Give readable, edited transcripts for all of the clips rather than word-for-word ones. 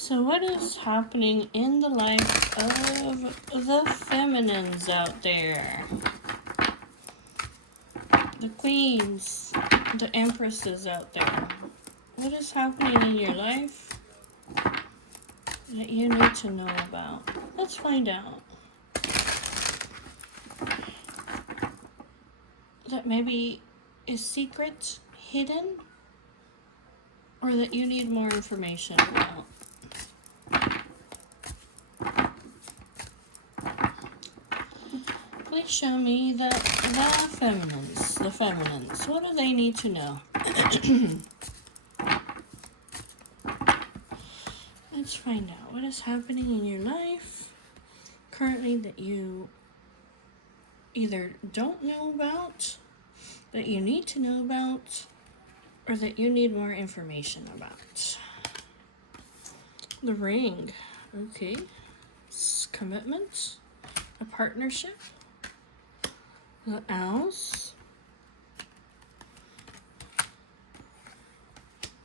So what is happening in the life of the feminines out there? The queens, the empresses out there. What is happening in your life that you need to know about? Let's find out. That maybe is secret, hidden, or that you need more information about. Please show me the feminines. The feminines. What do they need to know? Let's find out what is happening in your life currently that you either don't know about, that you need to know about, or that you need more information about. The ring. Okay. It's commitment. A partnership. The owls.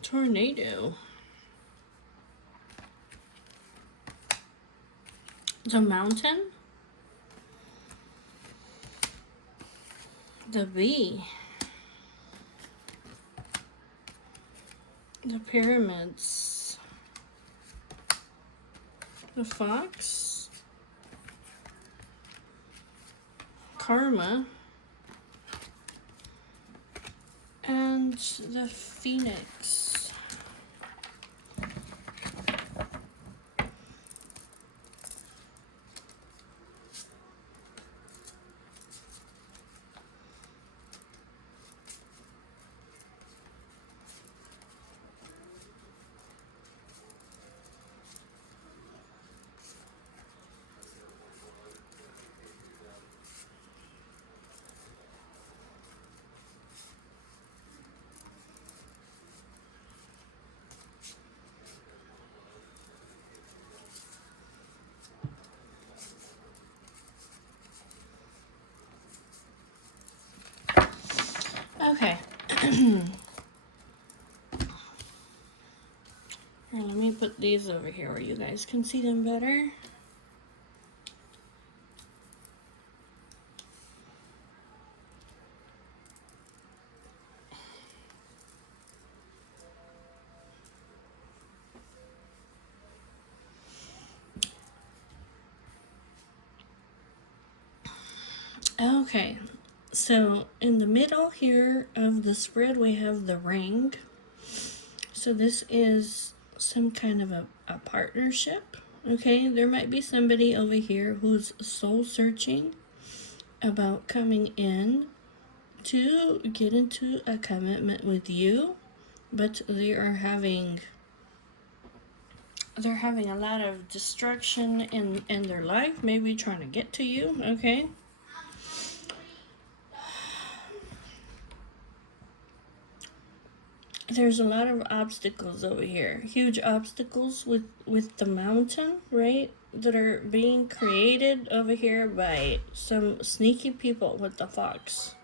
Tornado. The mountain. The bee. The pyramids. The fox. Karma. And the phoenix. Okay. Here, let me put these over here where you guys can see them better. Okay, so in the middle here of the spread we have the ring. So this is some kind of a partnership. Okay, there might be somebody over here who's soul searching about coming in to get into a commitment with you, but they're having a lot of destruction in their life, maybe trying to get to you. Okay, there's a lot of obstacles over here, huge obstacles with the mountain, right, that are being created over here by some sneaky people with the fox.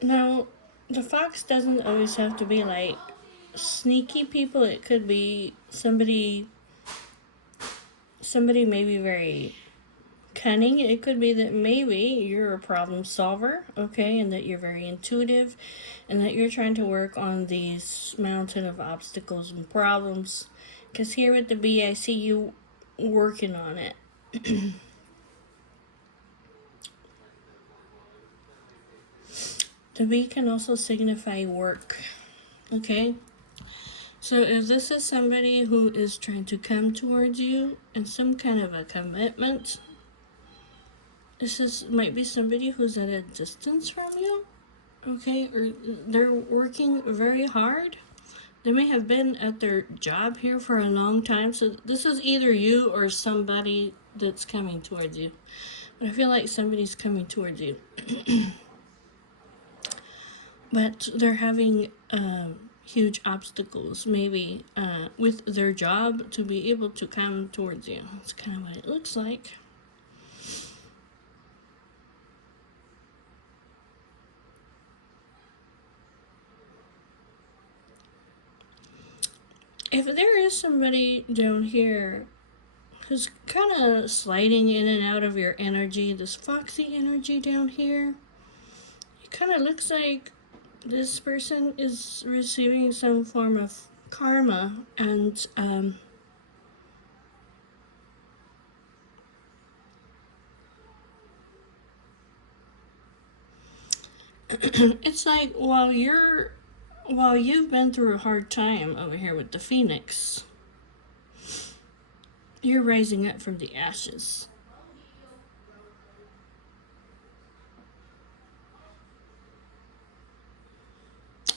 Now, the fox doesn't always have to be like sneaky people. It could be somebody maybe very cunning. It could be that maybe you're a problem solver, okay, and that you're very intuitive, and that you're trying to work on these mountain of obstacles and problems. Because here with the bee, I see you working on it. The bee can also signify work, okay? So if this is somebody who is trying to come towards you in some kind of a commitment, might be somebody who's at a distance from you, okay? Or they're working very hard. They may have been at their job here for a long time. So this is either you or somebody that's coming towards you. But I feel like somebody's coming towards you. But they're having huge obstacles, maybe with their job to be able to come towards you. That's kind of what it looks like. if there is somebody down here who's kind of sliding in and out of your energy, this foxy energy down here, it kind of looks like this person is receiving some form of karma, and it's like while you've been through a hard time over here with the Phoenix, you're rising up from the ashes.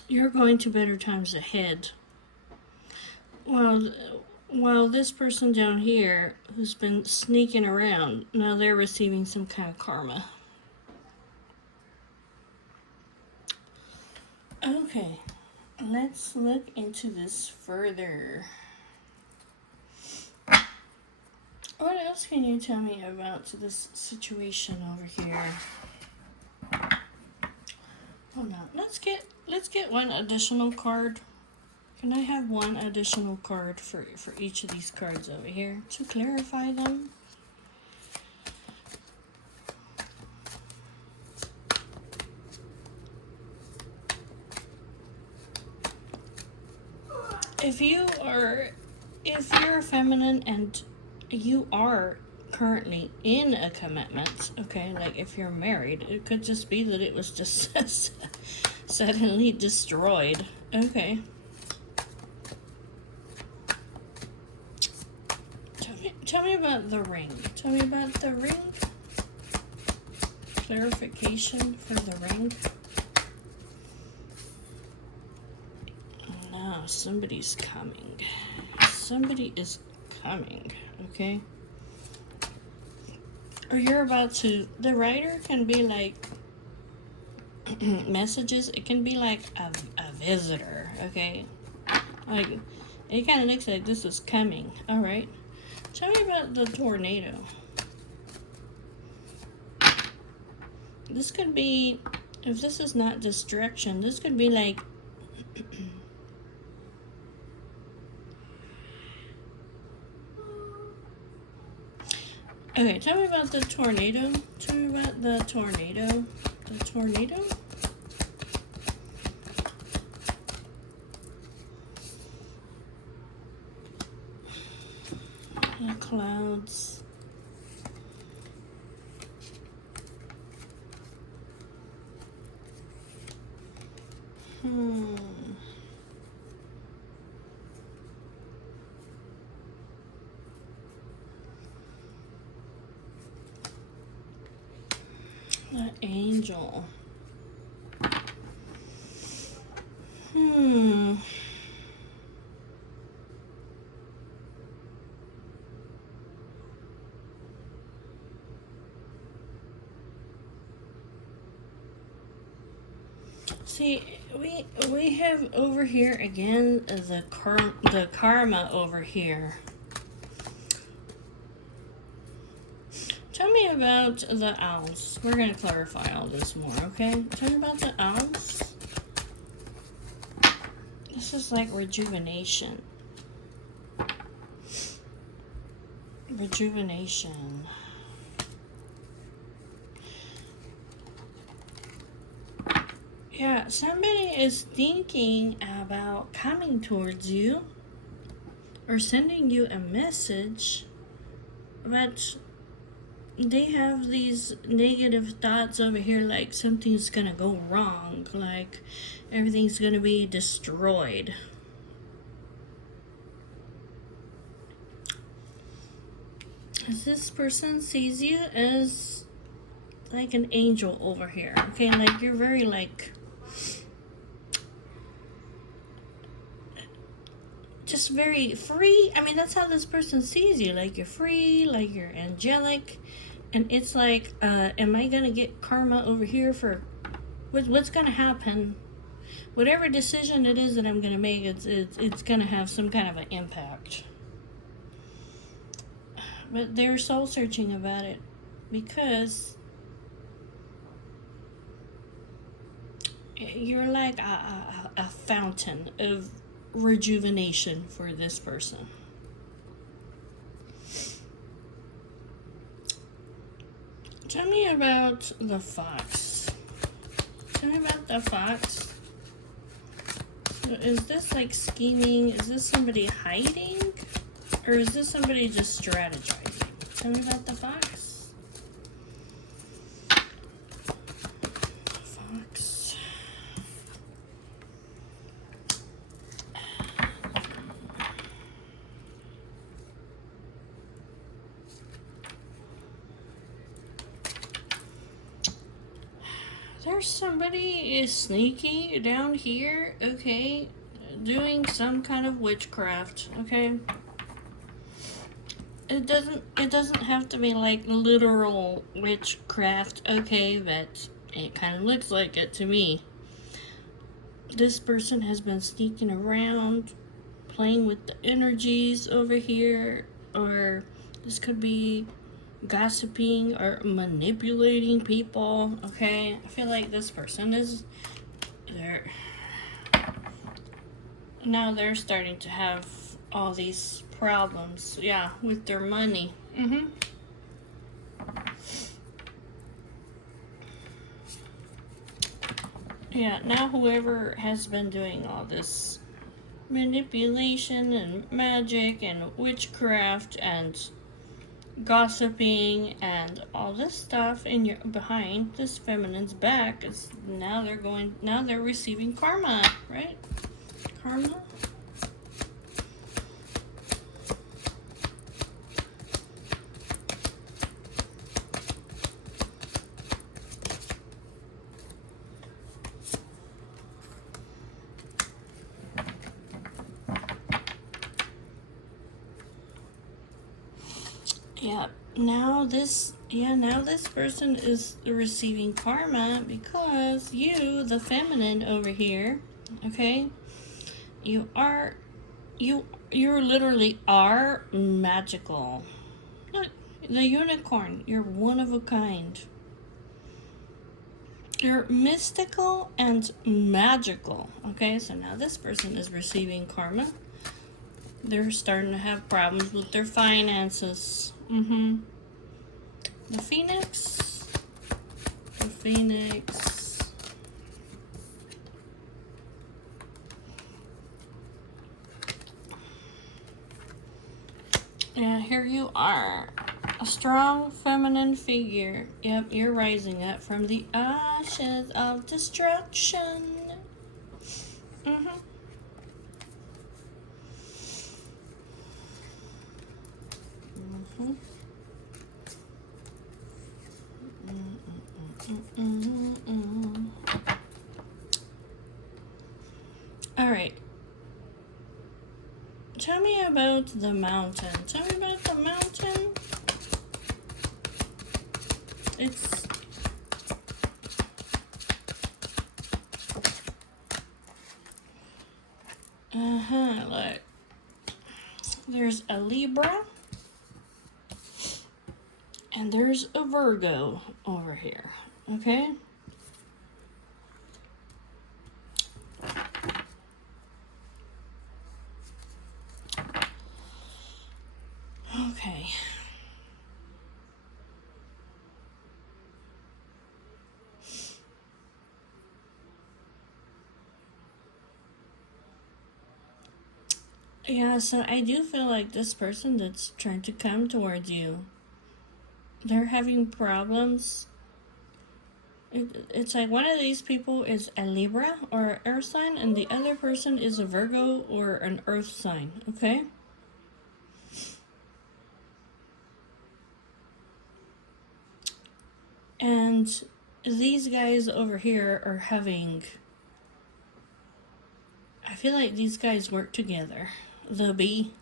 You're going to better times ahead. While this person down here who's been sneaking around, now they're receiving some kind of karma. Okay, let's look into this further. What else can you tell me about this situation over here? Hold on. Let's get one additional card. Can I have one additional card for each of these cards over here to clarify them? If you're feminine and you are currently in a commitment, okay, like if you're married, it could just be that it was just suddenly destroyed. Okay. Tell me about the ring. Tell me about the ring. Clarification for the ring. No, somebody's coming. Somebody is coming, okay? Or you're about to... The writer can be like messages. It can be like a visitor, okay? Like, it kind of looks like this is coming, alright? Tell me about the tornado. This could be, if this is not destruction, this could be like okay, tell me about the tornado. Tell me about the tornado. The tornado? The clouds. The angel. See, we have over here again the karma over here. Tell me about the owls. We're going to clarify all this more, okay? Tell me about the owls. This is like rejuvenation. Rejuvenation. Yeah, somebody is thinking about coming towards you or sending you a message, but they have these negative thoughts over here, like something's gonna go wrong, like everything's gonna be destroyed. This person sees you as like an angel over here, okay? Like you're very like just very free. I mean, that's how this person sees you. Like you're free, like you're angelic. And it's like, am I gonna get karma over here for what's gonna happen? Whatever decision it is that I'm gonna make, it's gonna have some kind of an impact. But they're soul searching about it because you're like a fountain of rejuvenation for this person. Tell me about the fox. Tell me about the fox. So is this like scheming? Is this somebody hiding? Or is this somebody just strategizing? Tell me about the fox. Fox. There's somebody is sneaky down here, okay, doing some kind of witchcraft, okay? It doesn't have to be like literal witchcraft, okay, but it kind of looks like it to me. This person has been sneaking around, playing with the energies over here, or this could be gossiping or manipulating people, okay? I feel like this person is there. Now they're starting to have all these problems, yeah, with their money. Yeah, now whoever has been doing all this manipulation and magic and witchcraft and gossiping and all this stuff in your behind this feminine's back is now they're receiving karma, right? Karma. Yeah, now this person is receiving karma because you, the feminine over here, okay, you literally are magical. Look, the unicorn, you're one of a kind. You're mystical and magical, okay? So now this person is receiving karma. They're starting to have problems with their finances. The Phoenix. The Phoenix. Yeah, here you are. A strong feminine figure. Yep, you're rising up from the ashes of destruction. All right. Tell me about the mountain. Tell me about the mountain. It's look. There's a Libra and there's a Virgo over here. Okay? Okay. Yeah, so I do feel like this person that's trying to come towards you, they're having problems. It's like one of these people is a Libra or an earth sign, and the other person is a Virgo or an earth sign, okay? And these guys over here are having... I feel like these guys work together. The bee.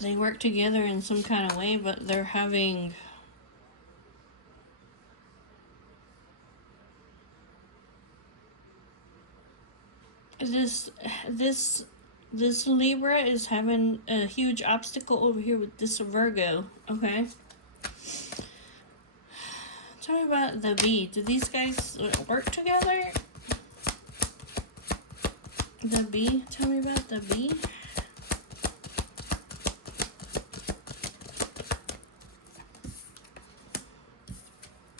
They work together in some kind of way, but they're having... This Libra is having a huge obstacle over here with this Virgo, okay? Tell me about the bee. Do these guys work together? The bee. Tell me about the bee.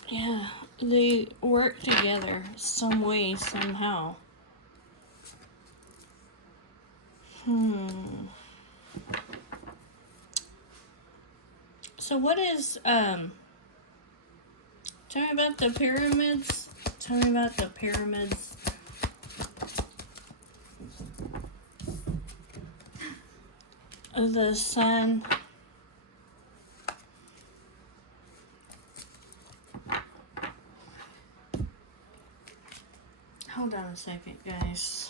Yeah, they work together some way, somehow. So what is, tell me about the pyramids. Tell me about the pyramids. The sun. Hold on a second, guys.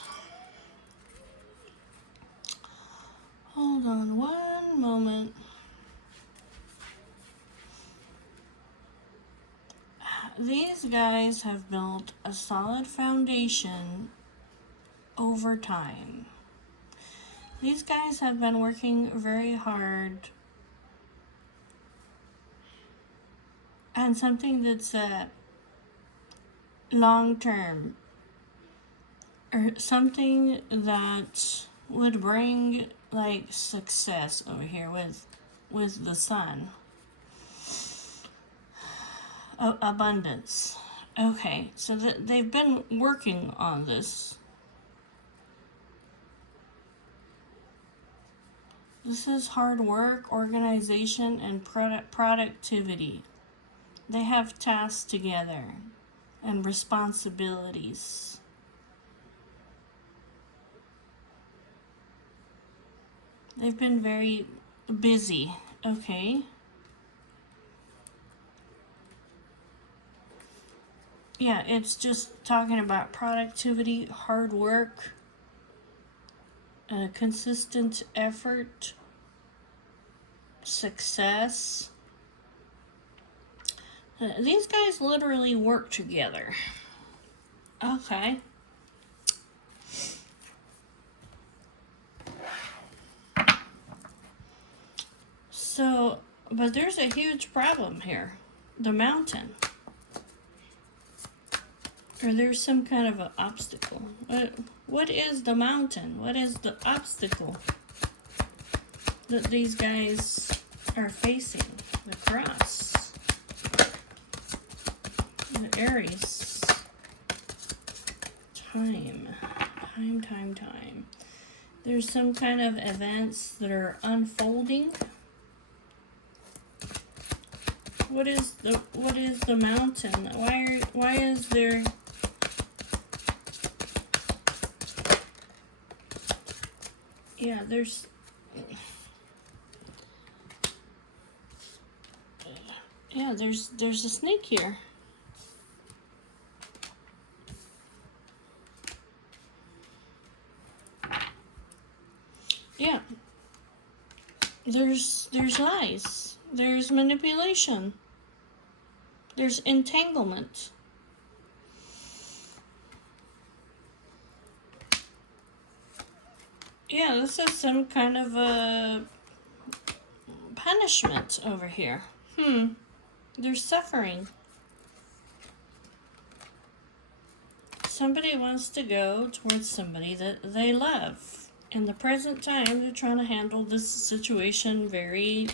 Hold on one moment. These guys have built a solid foundation over time. These guys have been working very hard on something that's long term, or something that would bring like success over here with the sun. Abundance. Okay, so they've been working on this. This is hard work, organization, and productivity. They have tasks together and responsibilities. They've been very busy. Okay. Yeah, it's just talking about productivity, hard work, consistent effort, success. These guys literally work together. Okay. So, but there's a huge problem here. The mountain. Or there's some kind of an obstacle. What is the mountain? What is the obstacle that these guys are facing? The cross. The Aries. Time. There's some kind of events that are unfolding. What is the mountain? Why is there there's there's a snake here. Yeah. There's lies. There's manipulation. There's entanglement. Yeah, this is some kind of a punishment over here. There's suffering. Somebody wants to go towards somebody that they love. In the present time, they're trying to handle this situation very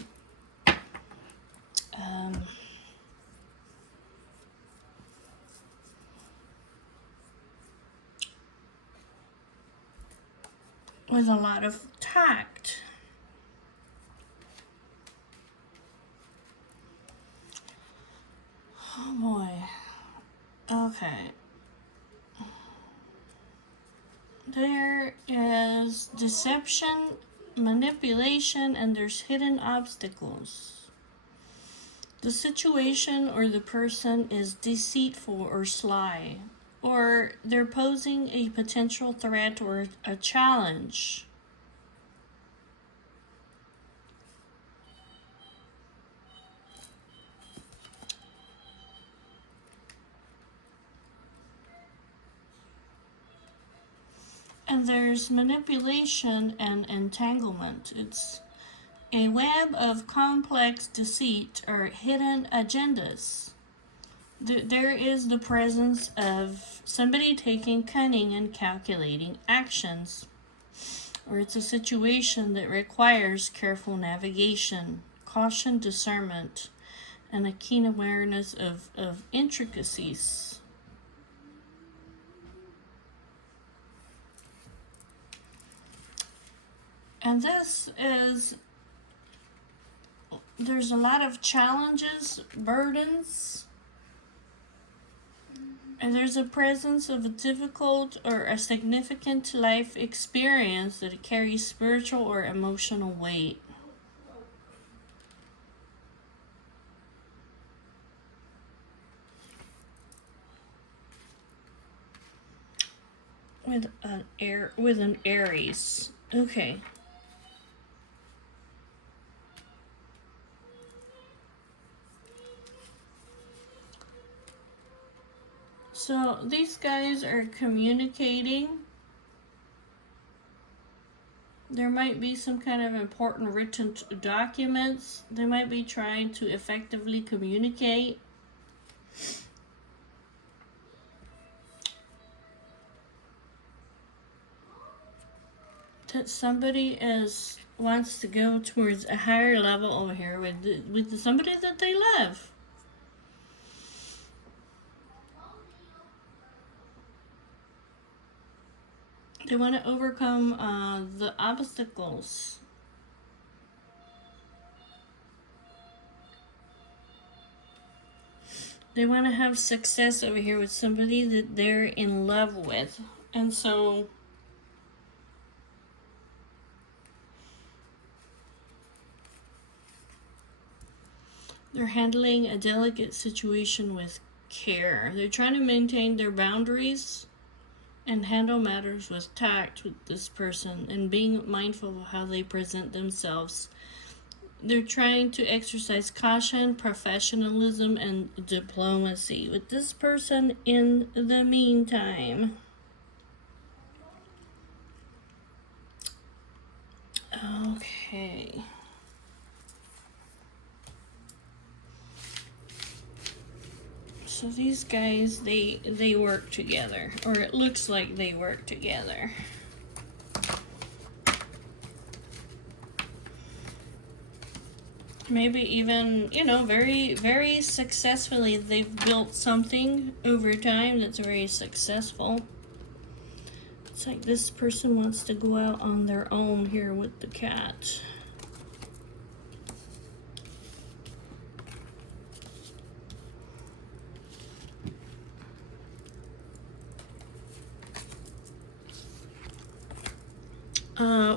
with a lot of tact. Oh boy. Okay. There is deception, manipulation, and there's hidden obstacles. The situation or the person is deceitful or sly, or they're posing a potential threat or a challenge. And there's manipulation and entanglement. It's a web of complex deceit or hidden agendas. There is the presence of somebody taking cunning and calculating actions, or it's a situation that requires careful navigation, caution, discernment, and a keen awareness of intricacies. And this is, there's a lot of challenges, burdens, and there's a presence of a difficult or a significant life experience that carries spiritual or emotional weight. With an Aries. Okay. So these guys are communicating. There might be some kind of important written documents. They might be trying to effectively communicate. That somebody wants to go towards a higher level over here with somebody that they love. They want to overcome the obstacles. They want to have success over here with somebody that they're in love with. And so they're handling a delicate situation with care. They're trying to maintain their boundaries and handle matters with tact with this person and being mindful of how they present themselves. They're trying to exercise caution, professionalism, and diplomacy with this person in the meantime. Okay. So these guys, they work together, or it looks like they work together. Maybe even, very, very successfully, they've built something over time that's very successful. It's like this person wants to go out on their own here with the cat.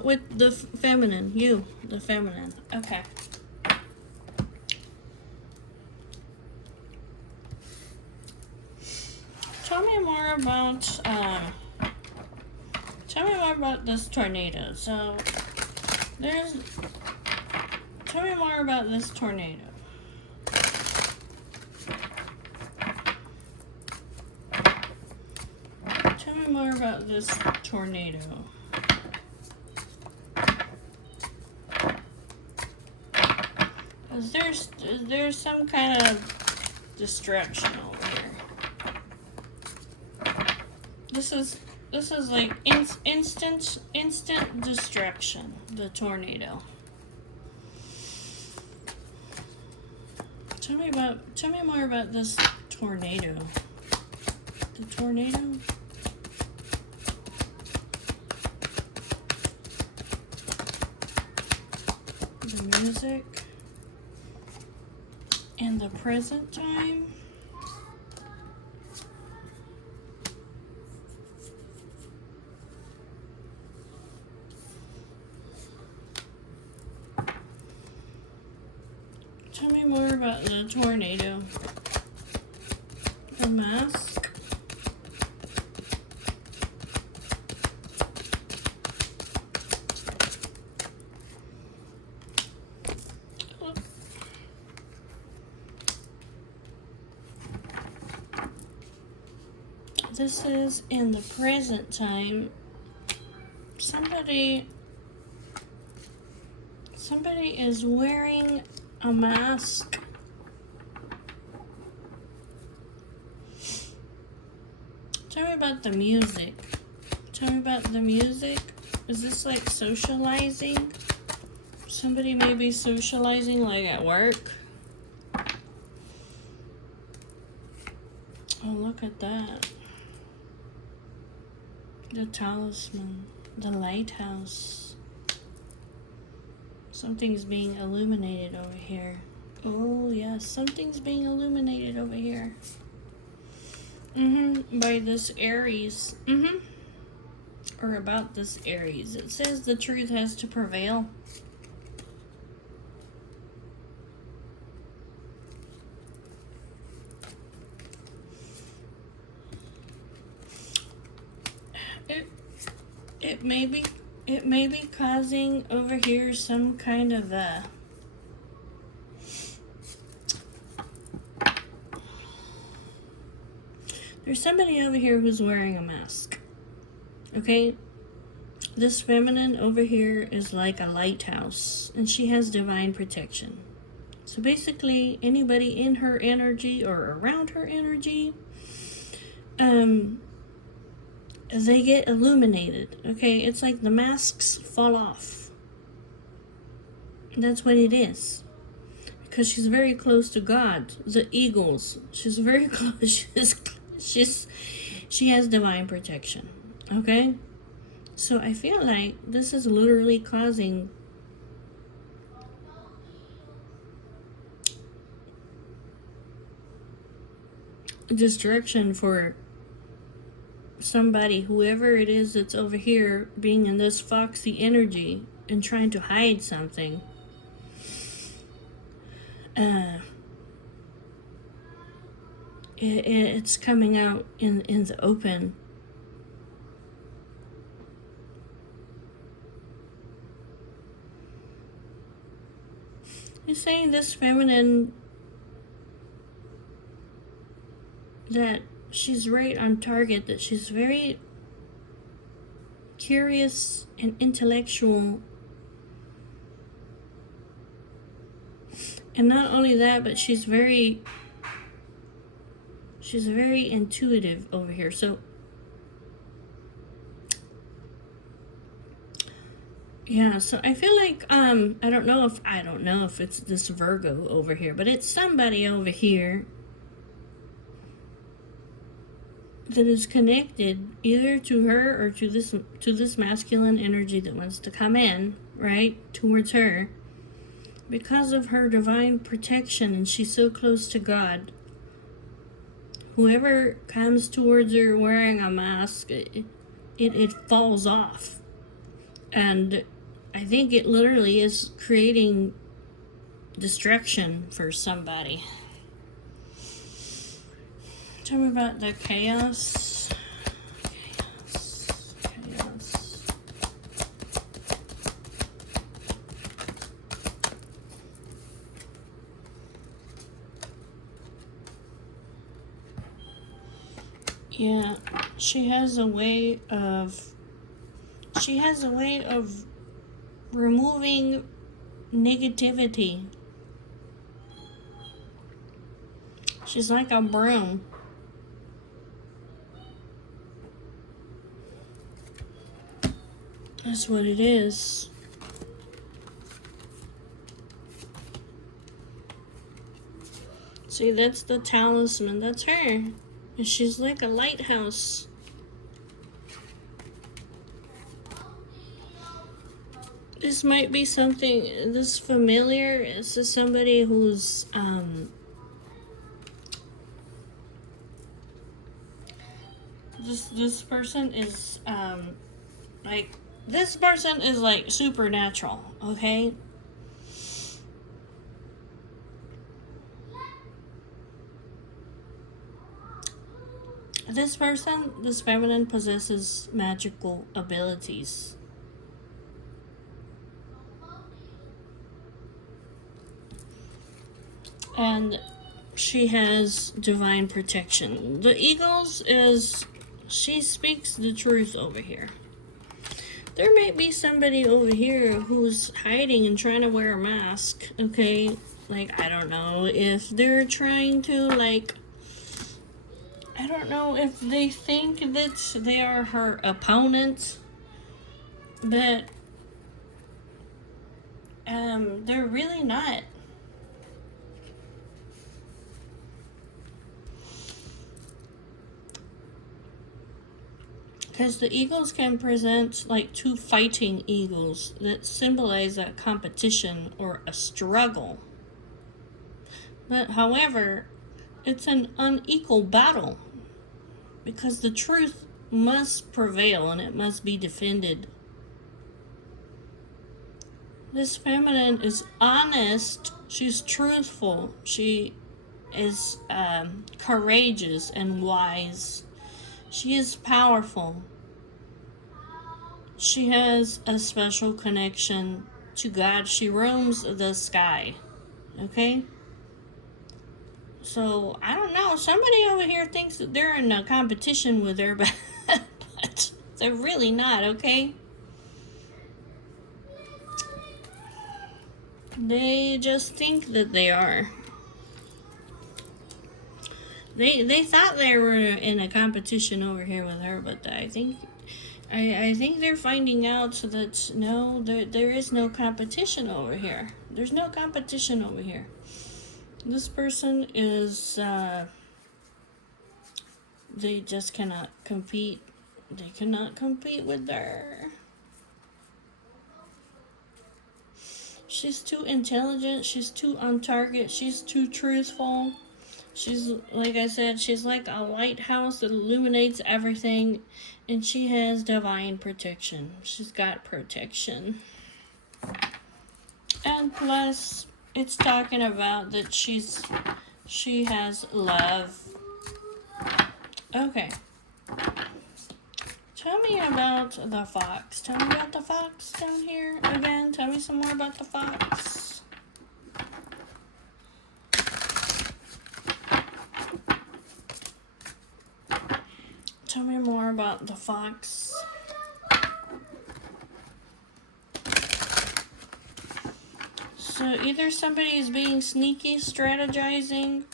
With the feminine, the feminine. Okay. Tell me more about this tornado. So, tell me more about this tornado. Tell me more about this tornado. Is there some kind of destruction over here? This is like instant destruction. The tornado. Tell me more about this tornado. The tornado. The music. In the present time. Tell me more about the tornado. The mask. This is in the present time. Somebody is wearing a mask. Tell me about the music. Tell me about the music. Is this like socializing? Somebody may be socializing like at work. Oh, look at that. The talisman. The lighthouse. Something's being illuminated over here. Oh, yes. Something's being illuminated over here. By this Aries. Or about this Aries. It says the truth has to prevail. It may be causing over here some kind of there's somebody over here who's wearing a mask. Okay? This feminine over here is like a lighthouse, and she has divine protection. So basically, anybody in her energy or around her energy, they get illuminated. Okay? It's like the masks fall off. That's what it is. Because she's very close to God. The eagles. She's very close. She has divine protection. Okay? So I feel like this is literally causing distraction for somebody, whoever it is that's over here, being in this foxy energy and trying to hide something. It's coming out in the open. He's saying this feminine, that she's right on target, that she's very curious and intellectual. And not only that, but she's very intuitive over here. So yeah, so I feel like I don't know if it's this Virgo over here, but it's somebody over here that is connected either to her or to this masculine energy that wants to come in, right, towards her because of her divine protection, and she's so close to God. Whoever comes towards her wearing a mask, it falls off. And I think it literally is creating distraction for somebody. Tell me about the chaos. Chaos. Yeah, she has a way of removing negativity. She's like a broom. That's what it is. See, that's the talisman. That's her. And she's like a lighthouse. This might be something, this familiar. This is somebody who's, this person is, like, this person is like supernatural, okay? This person, this feminine, possesses magical abilities. And she has divine protection. The eagles is, she speaks the truth over here. There may be somebody over here who's hiding and trying to wear a mask, okay? Like, I don't know if they're trying to, like, I don't know if they think that they are her opponent, but they're really not. Because the eagles can present like two fighting eagles that symbolize a competition or a struggle. But however, it's an unequal battle because the truth must prevail and it must be defended. This feminine is honest, she's truthful, she is courageous and wise. She is powerful. She has a special connection to God. She roams the sky. Okay? So, I don't know. Somebody over here thinks that they're in a competition with her, but they're really not, okay? They just think that they are. They thought they were in a competition over here with her, but I think they're finding out that no, there is no competition over here. There's no competition over here. This person is they just cannot compete. They cannot compete with her. She's too intelligent. She's too on target. She's too truthful. She's, like I said, she's like a lighthouse that illuminates everything, and she has divine protection. She's got protection. And plus, it's talking about that she has love. Okay. Tell me about the fox. Tell me about the fox down here again. Tell me some more about the fox. Tell me more about the fox. So either somebody is being sneaky, strategizing,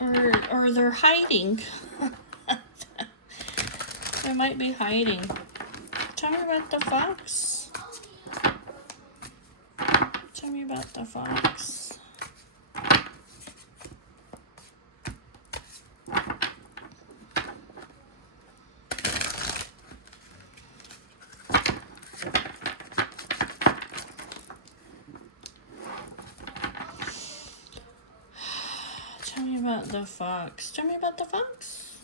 or they're hiding. They might be hiding. Tell me about the fox. Tell me about the fox. Tell me about the fox. Tell me about the fox.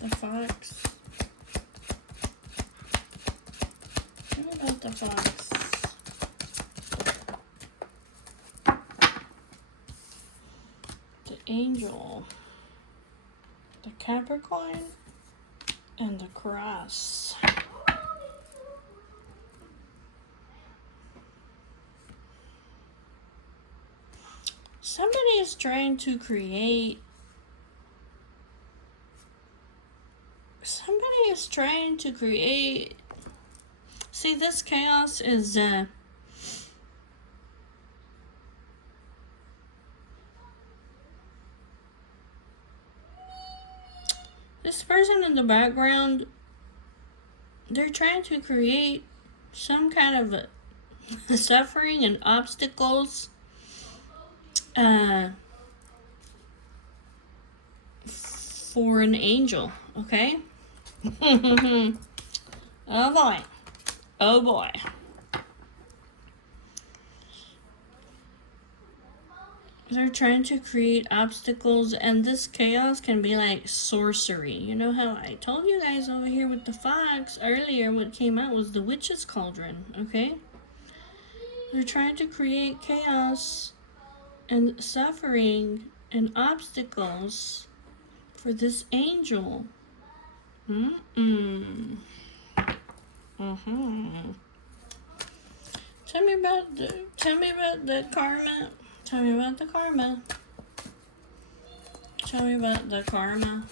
The fox. Tell me about the fox. The angel. The Capricorn. And the cross. Somebody is trying to create. Somebody is trying to create. See, this chaos is. This person in the background, they're trying to create some kind of suffering and obstacles for an angel, okay? Oh boy. Oh boy. They're trying to create obstacles, and this chaos can be like sorcery. You know how I told you guys over here with the fox earlier, what came out was the witch's cauldron, okay? They're trying to create chaos and suffering and obstacles for this angel. Mm-hmm. Tell me about the karma. Tell me about the karma. Tell me about the karma.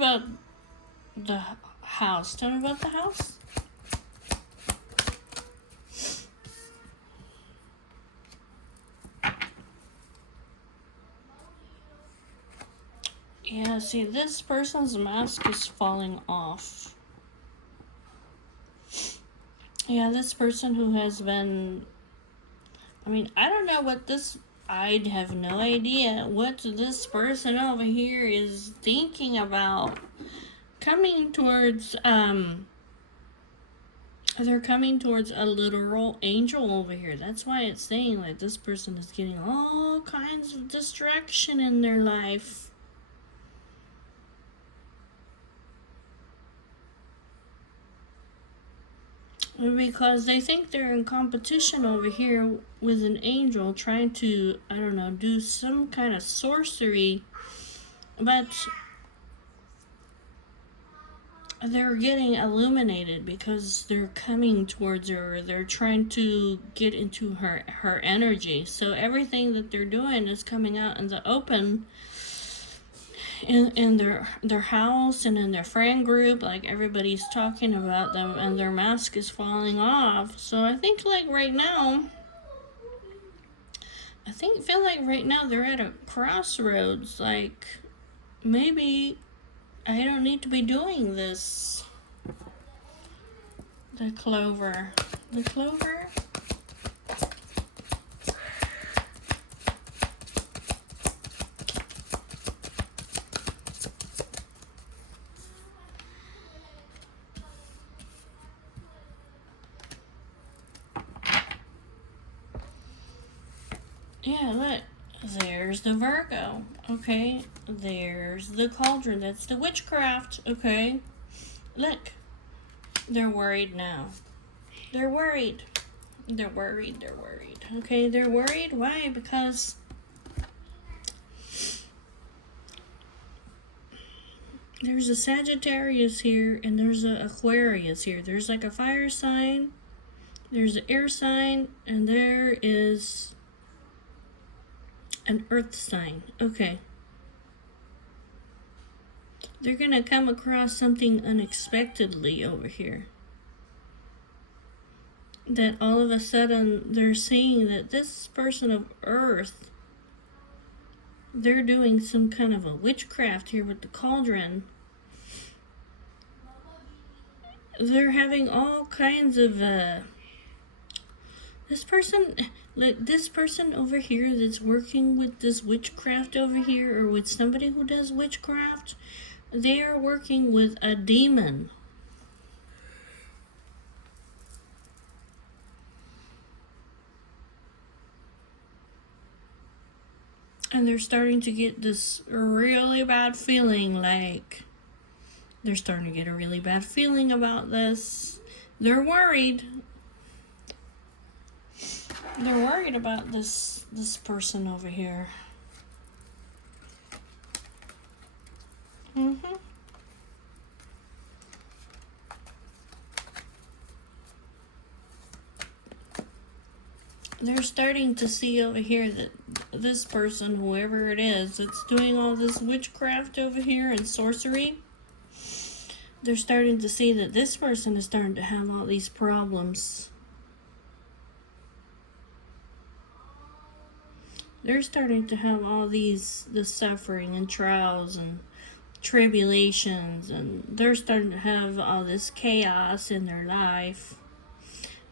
about the house. Tell me about the house. Yeah, see, this person's mask is falling off. Yeah, this person who has been... I mean, I don't know what this... I have no idea what this person over here is thinking about. Coming towards, they're coming towards a literal angel over here. That's why it's saying like this person is getting all kinds of distraction in their life. Because they think they're in competition over here with an angel trying to, I don't know, do some kind of sorcery. But they're getting illuminated because they're coming towards her. They're trying to get into her energy. So everything that they're doing is coming out in the open. In their house and in their friend group, like everybody's talking about them, and their mask is falling off. So I think like right now, feel like right now they're at a crossroads. Like maybe I don't need to be doing this. The clover. Yeah, look. There's the Virgo. Okay. There's the cauldron. That's the witchcraft. Okay. Look. They're worried now. They're worried. Okay, they're worried. Why? Because there's a Sagittarius here and there's an Aquarius here. There's like a fire sign, there's an air sign, and there is an earth sign. Okay. They're gonna come across something unexpectedly over here. That all of a sudden they're seeing that this person of earth, they're doing some kind of a witchcraft here with the cauldron. They're having all kinds of this person over here that's working with this witchcraft over here, or with somebody who does witchcraft, they are working with a demon. And they're starting to get this really bad feeling, like they're starting to get a really bad feeling about this. They're worried. They're worried about this person over here. They're starting to see over here that this person, whoever it is, that's doing all this witchcraft over here and sorcery, they're starting to see that this person is starting to have all these problems. They're starting to have all the suffering and trials and tribulations, and they're starting to have all this chaos in their life.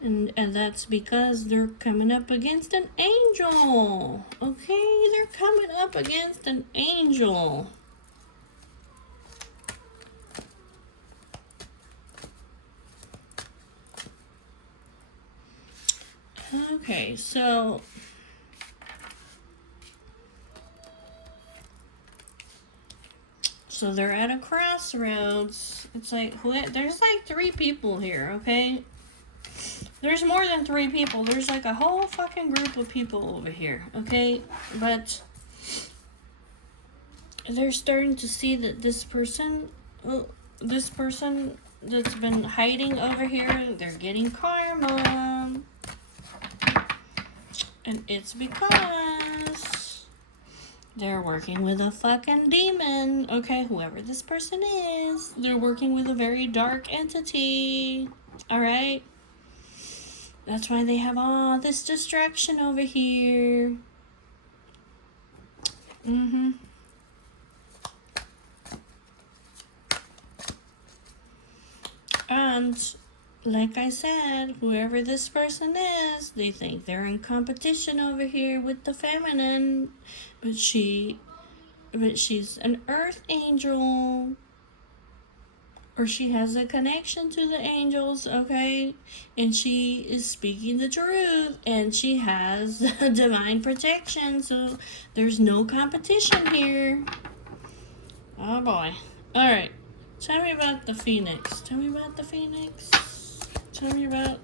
And that's because they're coming up against an angel. Okay, they're coming up against an angel. Okay, so they're at a crossroads. It's like, there's like 3 people here, okay? There's more than 3 people. There's like a whole fucking group of people over here, okay? But they're starting to see that this person that's been hiding over here, they're getting karma. And it's because They're working with a fucking demon. Okay, whoever this person is, they're working with a very dark entity. Alright? That's why they have all this distraction over here. Mm-hmm. And like I said, whoever this person is, they think they're in competition over here with the feminine, but she's an earth angel, or she has a connection to the angels, okay? And she is speaking the truth, and she has divine protection, so there's no competition here. Oh boy. Alright. Tell me about the Phoenix. Tell me about the Phoenix. Tell me about...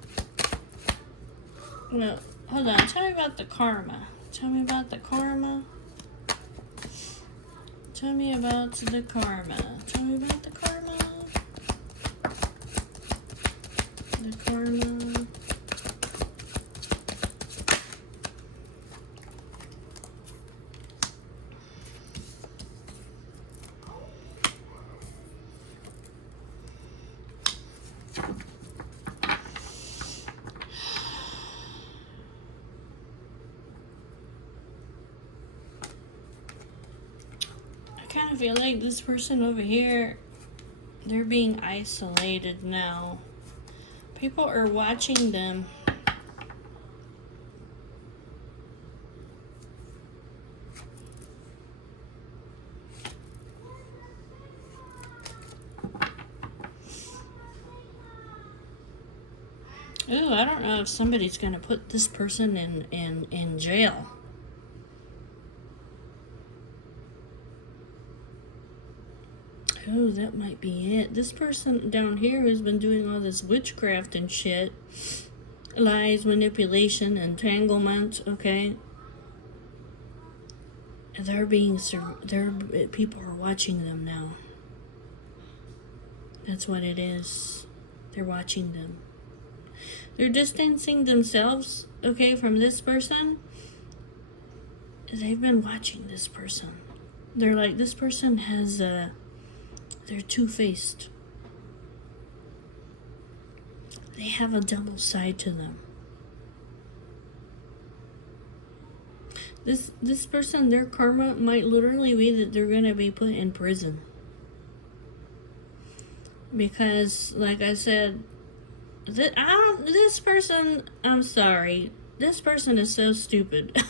No, hold on. Tell me about the karma. Tell me about the karma. Tell me about the karma. Tell me about the karma. The karma. I kind of feel like this person over here, they're being isolated now. People are watching them. Ooh, I don't know if somebody's gonna put this person in jail. Oh, that might be it. This person down here who's been doing all this witchcraft and shit, lies, manipulation, entanglement, okay? They're being, people are watching them now. That's what it is. They're watching them. They're distancing themselves, okay, from this person. They've been watching this person. They're like, this person has they're two-faced. They have a double side to them. This person, their karma might literally be that they're gonna be put in prison. Because, like I said, this person, I'm sorry, this person is so stupid.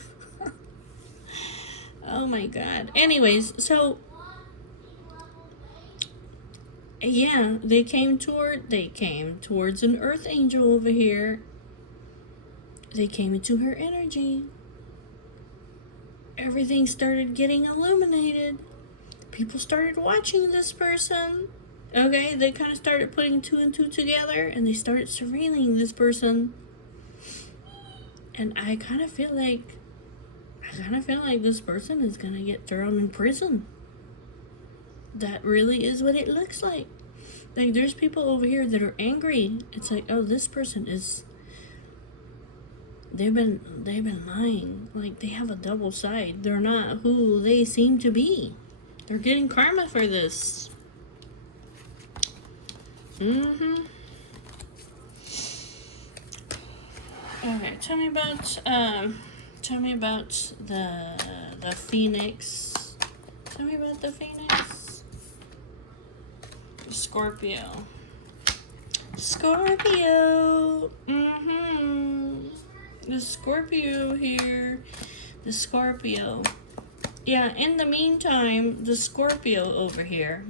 Oh my god. Anyways, so yeah, they came towards an earth angel over here. They came into her energy. Everything started getting illuminated. People started watching this person. Okay, they kind of started putting two and two together, and they started surveilling this person. And I kind of feel like this person is gonna get thrown in prison. That really is what it looks like. Like, there's people over here that are angry. It's like, oh, this person is... They've been lying. Like, they have a double side. They're not who they seem to be. They're getting karma for this. Mm-hmm. Okay, tell me about the Phoenix. Tell me about the Phoenix. Scorpio. Mm-hmm. The Scorpio here. The Scorpio. Yeah, in the meantime, the Scorpio over here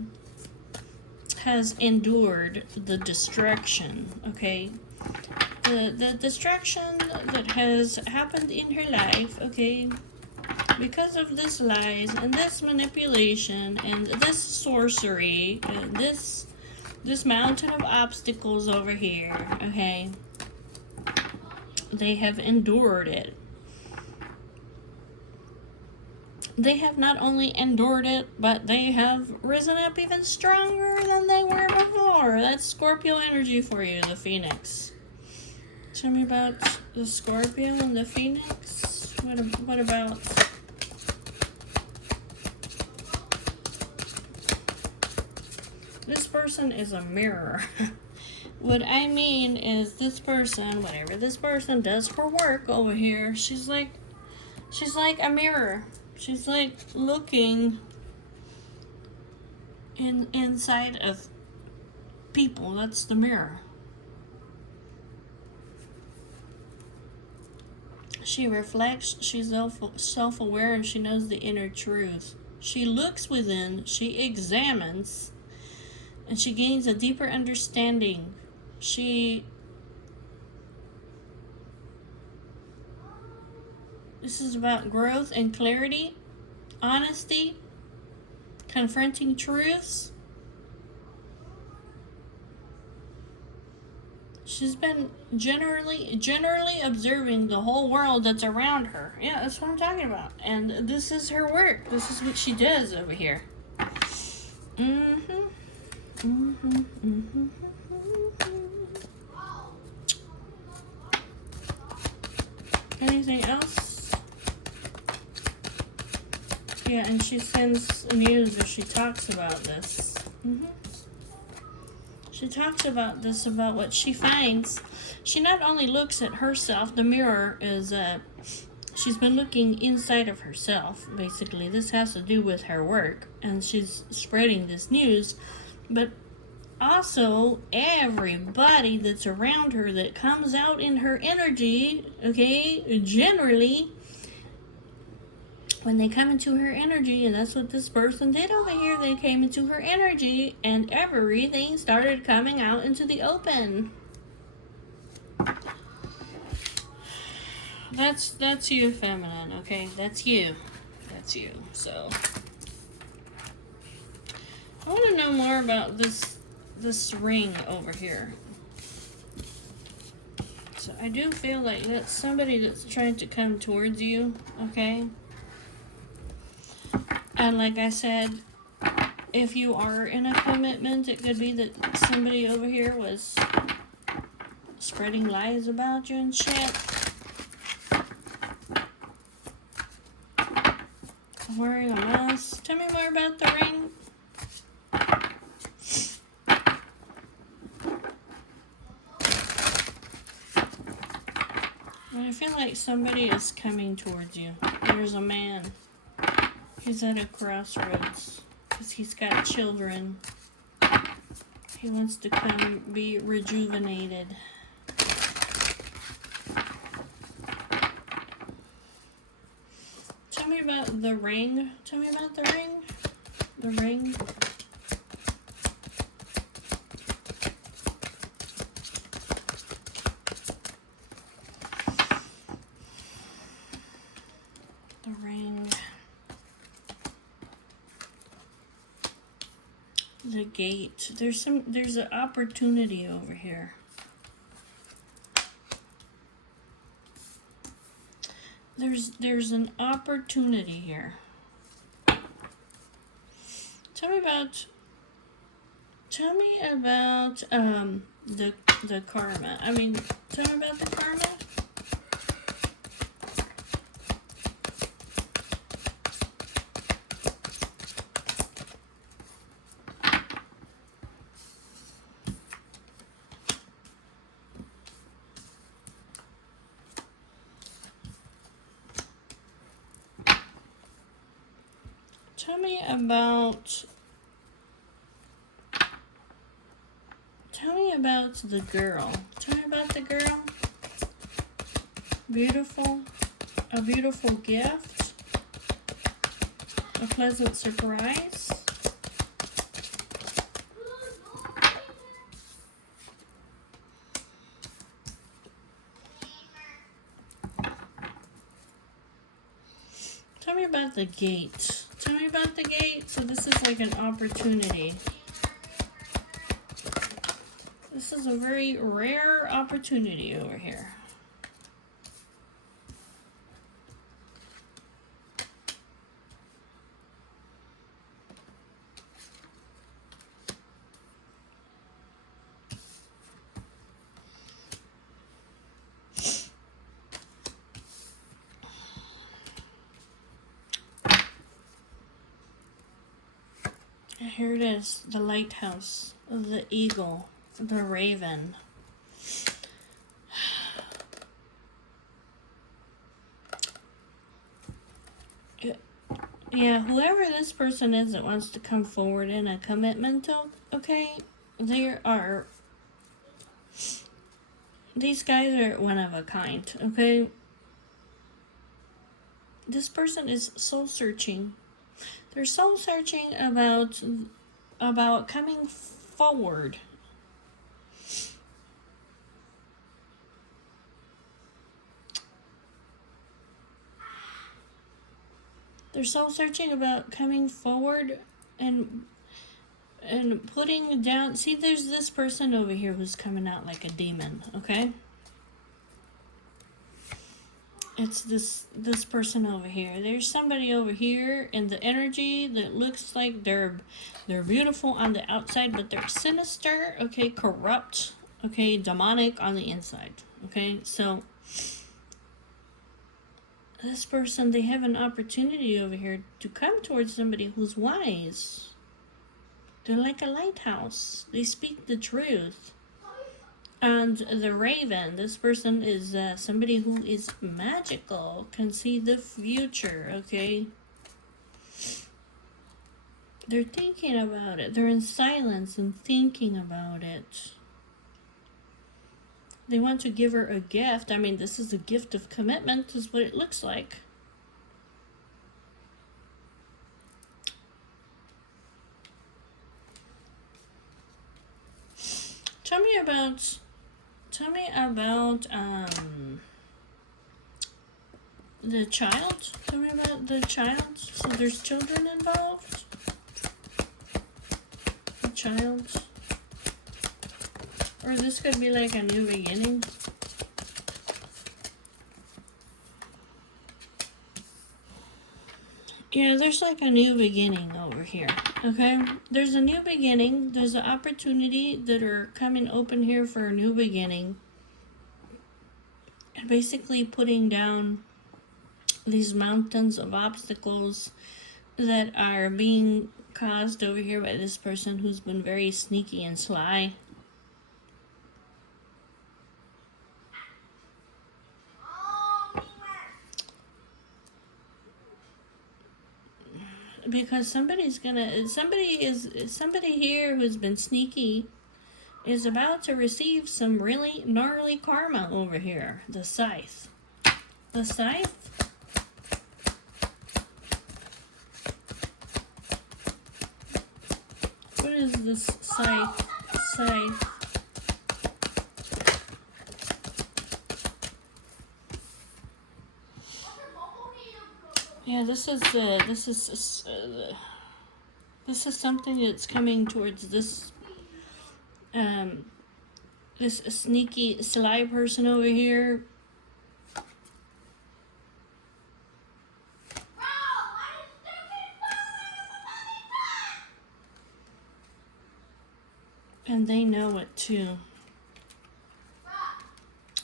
has endured the distraction, okay? The distraction that has happened in her life, okay? Because of this lies and this manipulation and this sorcery and this mountain of obstacles over here, okay? They have endured it. They have not only endured it, but they have risen up even stronger than they were before. That's Scorpio energy for you, the Phoenix. Tell me about the Scorpio and the Phoenix. What about... This person is a mirror. What I mean is this person, whatever this person does for work over here, she's like a mirror. She's like looking inside of people. That's the mirror. She reflects, she's self-aware, and she knows the inner truth. She looks within, she examines, and she gains a deeper understanding. This is about growth and clarity, honesty, confronting truths. She's been generally observing the whole world that's around her. Yeah, that's what I'm talking about. And this is her work. This is what she does over here. Anything else? Yeah, and she sends news, or she talks about this. She talks about this, about what she finds. She not only looks at herself, the mirror is, she's been looking inside of herself, basically. This has to do with her work, and she's spreading this news. But also, everybody that's around her that comes out in her energy, okay, generally, when they come into her energy, and that's what this person did over here, they came into her energy, and everything started coming out into the open. That's you, feminine, okay? That's you. That's you. So, I want to know more about this ring over here. So, I do feel like that's somebody that's trying to come towards you, okay? And like I said, if you are in a commitment, it could be that somebody over here was spreading lies about you and shit. Wearing a mask. Tell me more about the ring. I feel like somebody is coming towards you. There's a man. He's at a crossroads because he's got children. He wants to come be rejuvenated. Tell me about the ring. Tell me about the ring. The ring. The ring. The gate. There's an opportunity over here. There's an opportunity here. Tell me about the karma. I mean, tell me about the karma. Tell me about the girl. Tell me about the girl. Beautiful. A beautiful gift. A pleasant surprise. Tell me about the gate. Tell me about the gate. So this is like an opportunity. This is a very rare opportunity over here. Here it is, the lighthouse, the eagle, the raven. Yeah, whoever this person is that wants to come forward in a commitment, okay, these guys are one of a kind, okay? This person is soul searching. They're soul searching about coming forward. They're soul searching about coming forward and putting down. See, there's this person over here who's coming out like a demon, okay? It's this person over here. There's somebody over here in the energy that looks like they're beautiful on the outside, but they're sinister, okay, corrupt, okay, demonic on the inside, okay? So this person, they have an opportunity over here to come towards somebody who's wise. They're like a lighthouse. They speak the truth. And the raven, this person is somebody who is magical, can see the future, okay? They're thinking about it. They're in silence and thinking about it. They want to give her a gift. I mean, this is a gift of commitment, is what it looks like. Tell me about the child. Tell me about the child. So there's children involved. The child. Or this could be like a new beginning. Yeah, there's like a new beginning over here, okay? There's a new beginning. There's an opportunity that are coming open here for a new beginning. And basically putting down these mountains of obstacles that are being caused over here by this person who's been very sneaky and sly. Because somebody here who's been sneaky is about to receive some really gnarly karma over here. The scythe. The scythe? What is this scythe? Scythe. Yeah, this is something that's coming towards this this sneaky sly person over here. And they know it too.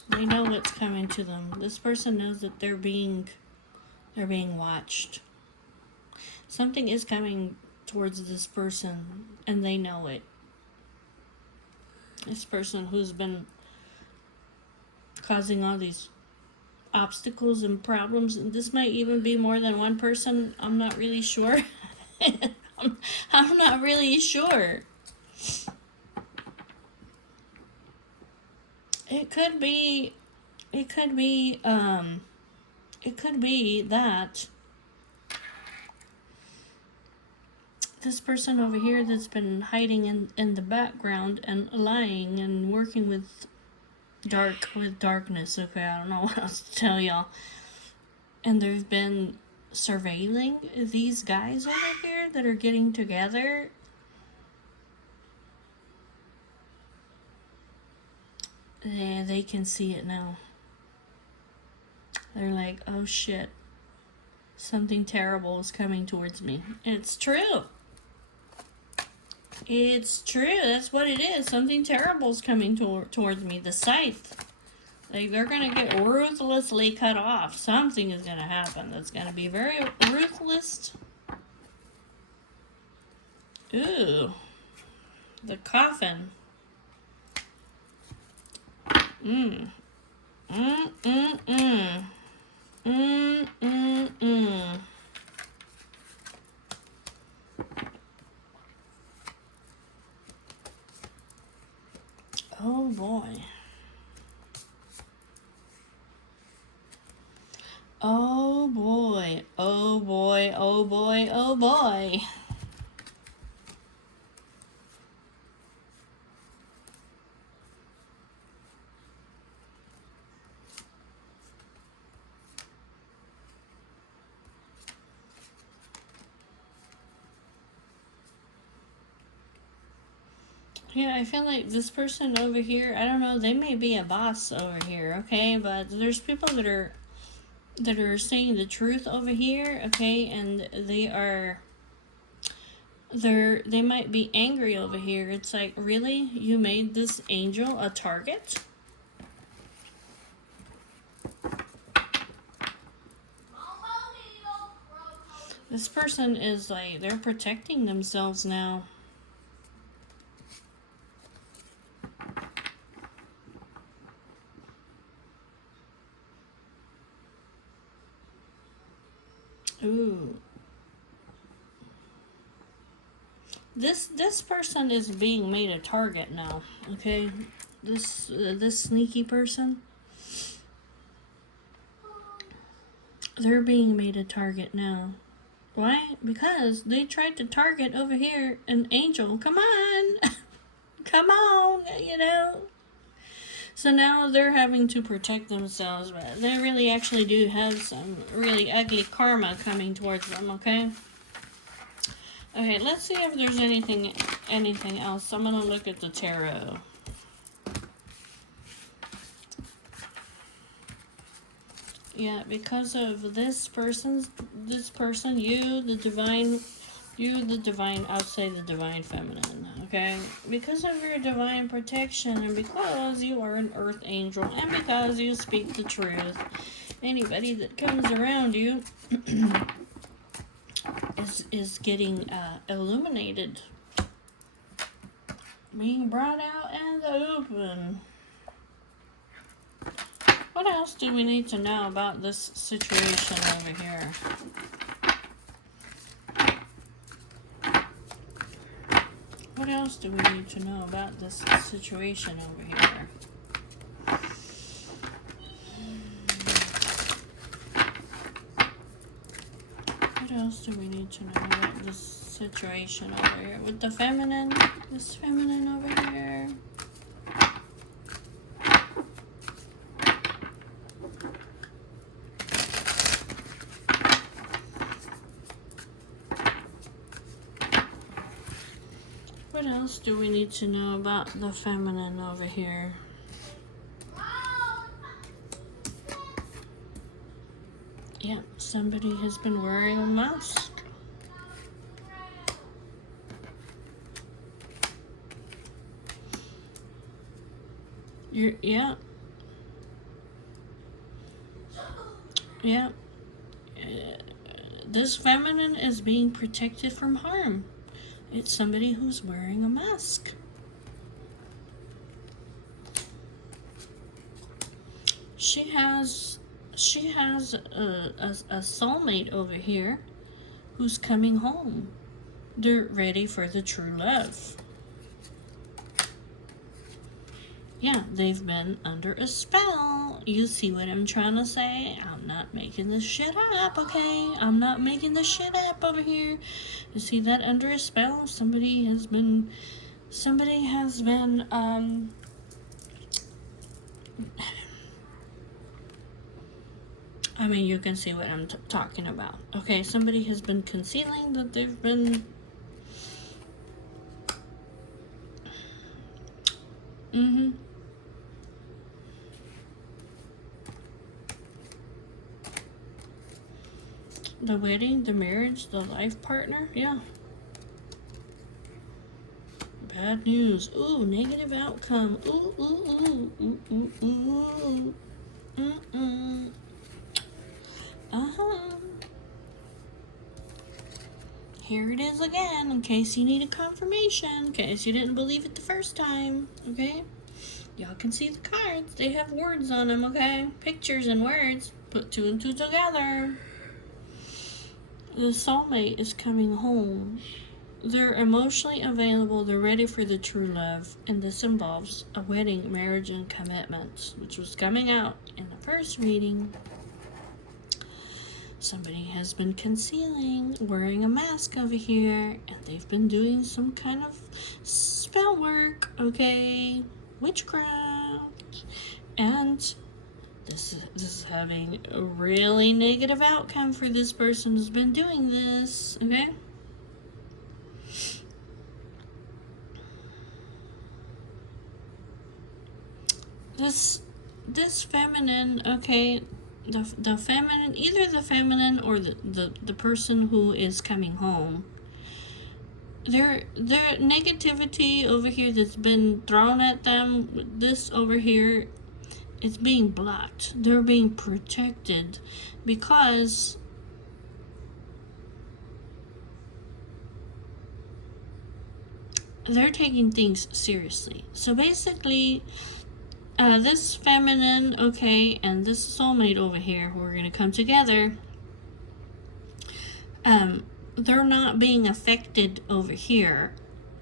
They know what's coming to them. This person knows that they're being watched. Something is coming towards this person, and they know it. This person who's been causing all these obstacles and problems, and this might even be more than one person. I'm not really sure. I'm not really sure. It could be that this person over here that's been hiding in the background and lying and working with darkness, okay, I don't know what else to tell y'all. And they've been surveilling these guys over here that are getting together. They can see it now. They're like, oh shit, something terrible is coming towards me. It's true. It's true. That's what it is. Something terrible is coming towards me. The scythe. Like, they're going to get ruthlessly cut off. Something is going to happen that's going to be very ruthless. Ooh. The coffin. Mmm. Mm, mm, mm. Mm, mm, mm. Oh boy. Oh boy. Oh boy. Oh boy. Oh boy. Yeah, I feel like this person over here, I don't know, they may be a boss over here, okay? But there's people that are saying the truth over here, okay? And they might be angry over here. It's like, really? You made this angel a target? This person is like, they're protecting themselves now. Ooh. This person is being made a target now, okay? This sneaky person, they're being made a target now. Why? Because they tried to target over here an angel. Come on. Come on, you know. So now they're having to protect themselves, but they really actually do have some really ugly karma coming towards them, okay? Okay, let's see if there's anything else. I'm gonna look at the tarot. Yeah, because of this person, you, the divine, I'll say the divine feminine, okay? Because of your divine protection, and because you are an earth angel, and because you speak the truth, anybody that comes around you is getting illuminated, being brought out in the open. What else do we need to know about this situation over here? What else do we need to know about this situation over here? What else do we need to know about this situation over here? With the feminine? This feminine over here? What else do we need to know about the feminine over here? Yep, somebody has been wearing a mask. Yeah. This feminine is being protected from harm. It's somebody who's wearing a mask. She has a soulmate over here who's coming home. They're ready for the true love. Yeah, they've been under a spell. You see what I'm trying to say? I'm not making this shit up, okay? I'm not making this shit up over here. You see that under a spell? Somebody has been, I mean, you can see what I'm talking about. Okay, somebody has been concealing that they've been... The wedding, the marriage, the life partner, yeah. Bad news. Ooh, negative outcome. Ooh, ooh, ooh, ooh, ooh, ooh. here it is again, in case you need a confirmation, in case you didn't believe it the first time, okay? Y'all can see the cards. They have words on them, okay? Pictures and words. Put two and two together. The soulmate is coming home. They're emotionally available. They're ready for the true love. And this involves a wedding, marriage, and commitment, which was coming out in the first reading. Somebody has been concealing, wearing a mask over here, and they've been doing some kind of spell work, okay? Witchcraft. And this is having a really negative outcome for this person who's been doing this, okay? This feminine, okay, the feminine, either the feminine or the person who is coming home, their negativity over here that's been thrown at them, this over here, it's being blocked. They're being protected because they're taking things seriously. So basically, this feminine, okay, and this soulmate over here who are going to come together, they're not being affected over here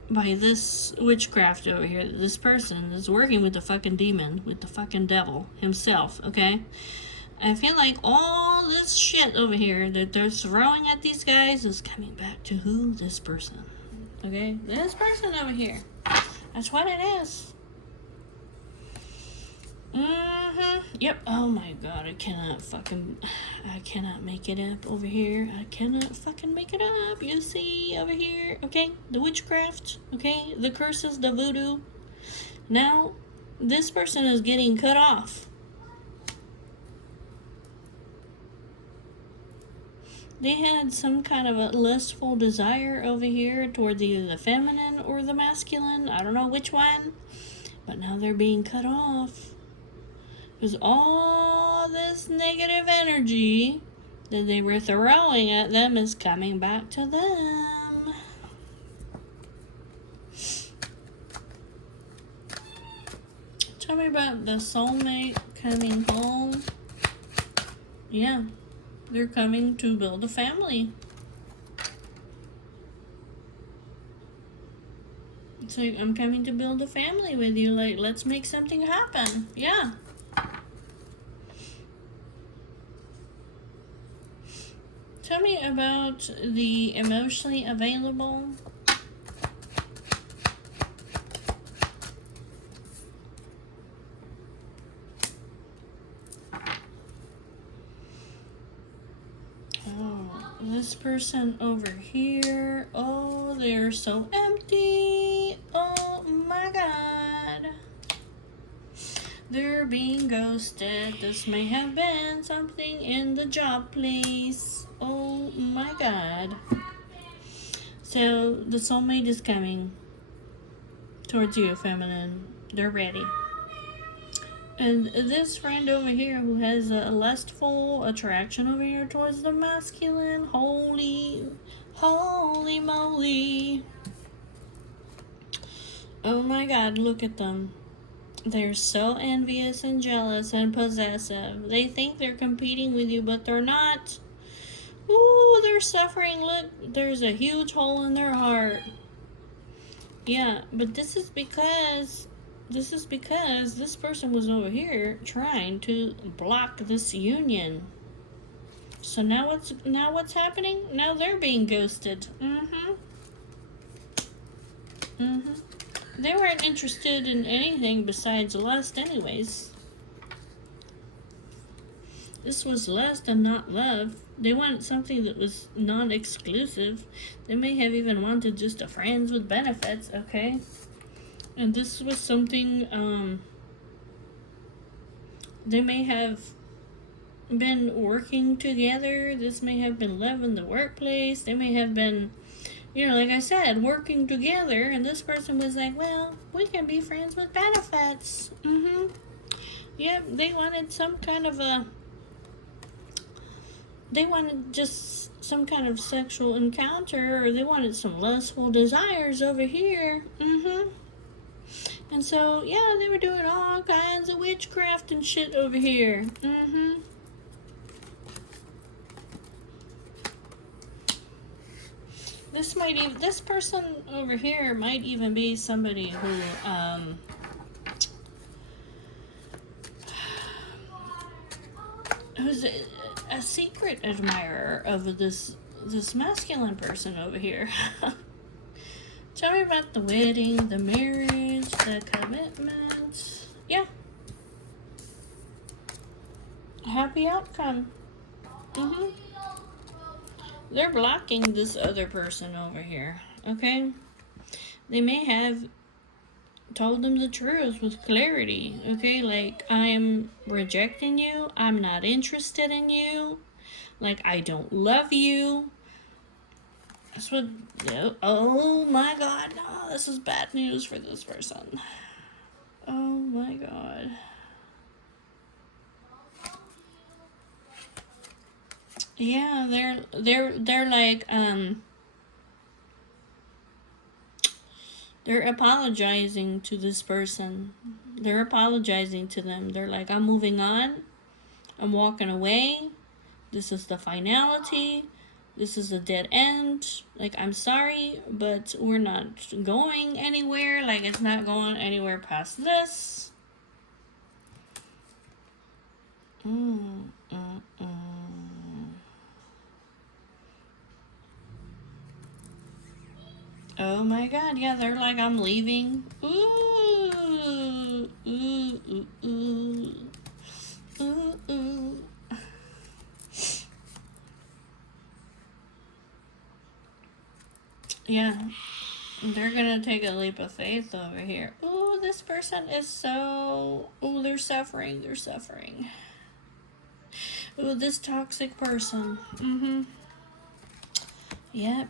by this witchcraft over here. This person is working with the fucking demon, with the fucking devil himself, okay? I feel like all this shit over here that they're throwing at these guys is coming back to who? This person, okay? This person over here. That's what it is. Yep. Oh my god, I cannot make it up over here. I cannot fucking make it up. You see over here, okay? The witchcraft, okay? The curses, the voodoo. Now, this person is getting cut off. They had some kind of a lustful desire over here toward either the feminine or the masculine. I don't know which one. But now they're being cut off. Because all this negative energy that they were throwing at them is coming back to them. Tell me about the soulmate coming home. Yeah, they're coming to build a family. It's like, I'm coming to build a family with you. Like, let's make something happen. Yeah. Tell me about the emotionally available. Oh, this person over here. Oh, they're so empty. Oh my god. They're being ghosted. This may have been something in the job place. Oh my god. So the soulmate is coming towards you, feminine. They're ready. And this friend over here who has a lustful attraction over here towards the masculine, holy moly. Oh my god, look at them. They're so envious and jealous and possessive. They think they're competing with you, but they're not. Ooh, they're suffering. Look, there's a huge hole in their heart. Yeah, but this is because this person was over here trying to block this union. So now what's happening? Now they're being ghosted. They weren't interested in anything besides lust anyways. This was lust and not love. They wanted something that was non-exclusive. They may have even wanted just a friends with benefits, okay? And this was something, they may have been working together. This may have been love in the workplace. They may have been, like I said, working together. And this person was like, well, we can be friends with benefits. Yep, they wanted some kind of a they wanted just some kind of sexual encounter, or they wanted some lustful desires over here. And so, yeah, they were doing all kinds of witchcraft and shit over here. This person over here might even be somebody who's a secret admirer of this masculine person over here. Tell me about the wedding, the marriage, the commitment. Yeah. Happy outcome. They're blocking this other person over here. Okay? They may have told them the truth with clarity. Okay? Like, I am rejecting you. I'm not interested in you. Like, I don't love you. That's what. Oh my god. No, this is bad news for this person. Oh my god. Yeah, they're like they're apologizing to this person. They're apologizing to them. They're like, I'm moving on. I'm walking away. This is the finality. This is a dead end. Like, I'm sorry, but we're not going anywhere. Like, it's not going anywhere past this. Oh my god, yeah, they're like, I'm leaving. Ooh, ooh, ooh, ooh. Ooh, ooh. Yeah, they're gonna take a leap of faith over here. Ooh, this person is so... Ooh, they're suffering, they're suffering. Ooh, this toxic person. Yep.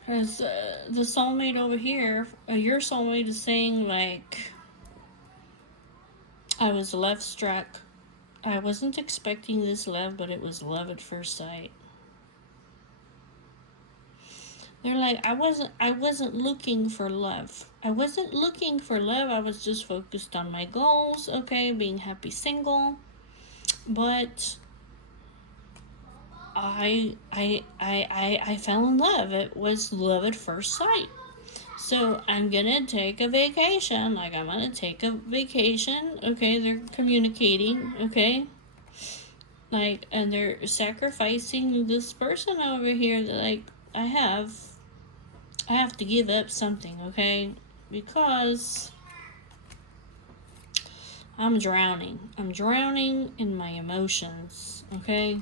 Because the soulmate over here, your soulmate is saying, like, I was love struck. I wasn't expecting this love, but it was love at first sight. They're like, I wasn't looking for love. I wasn't looking for love. I was just focused on my goals, okay, being happy single. But I fell in love. It was love at first sight. So I'm gonna take a vacation. Like, I'm gonna take a vacation. Okay, they're communicating. Okay, like, and they're sacrificing this person over here. That, like, I have to give up something. Okay, because I'm drowning. I'm drowning in my emotions. Okay.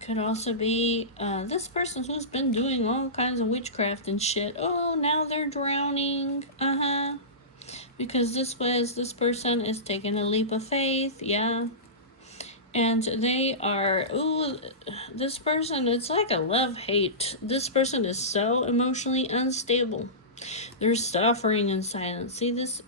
Could also be this person who's been doing all kinds of witchcraft and shit. Oh, now they're drowning. Because this person is taking a leap of faith. Yeah. And they are, ooh, this person, it's like a love-hate. This person is so emotionally unstable. They're suffering in silence. See, this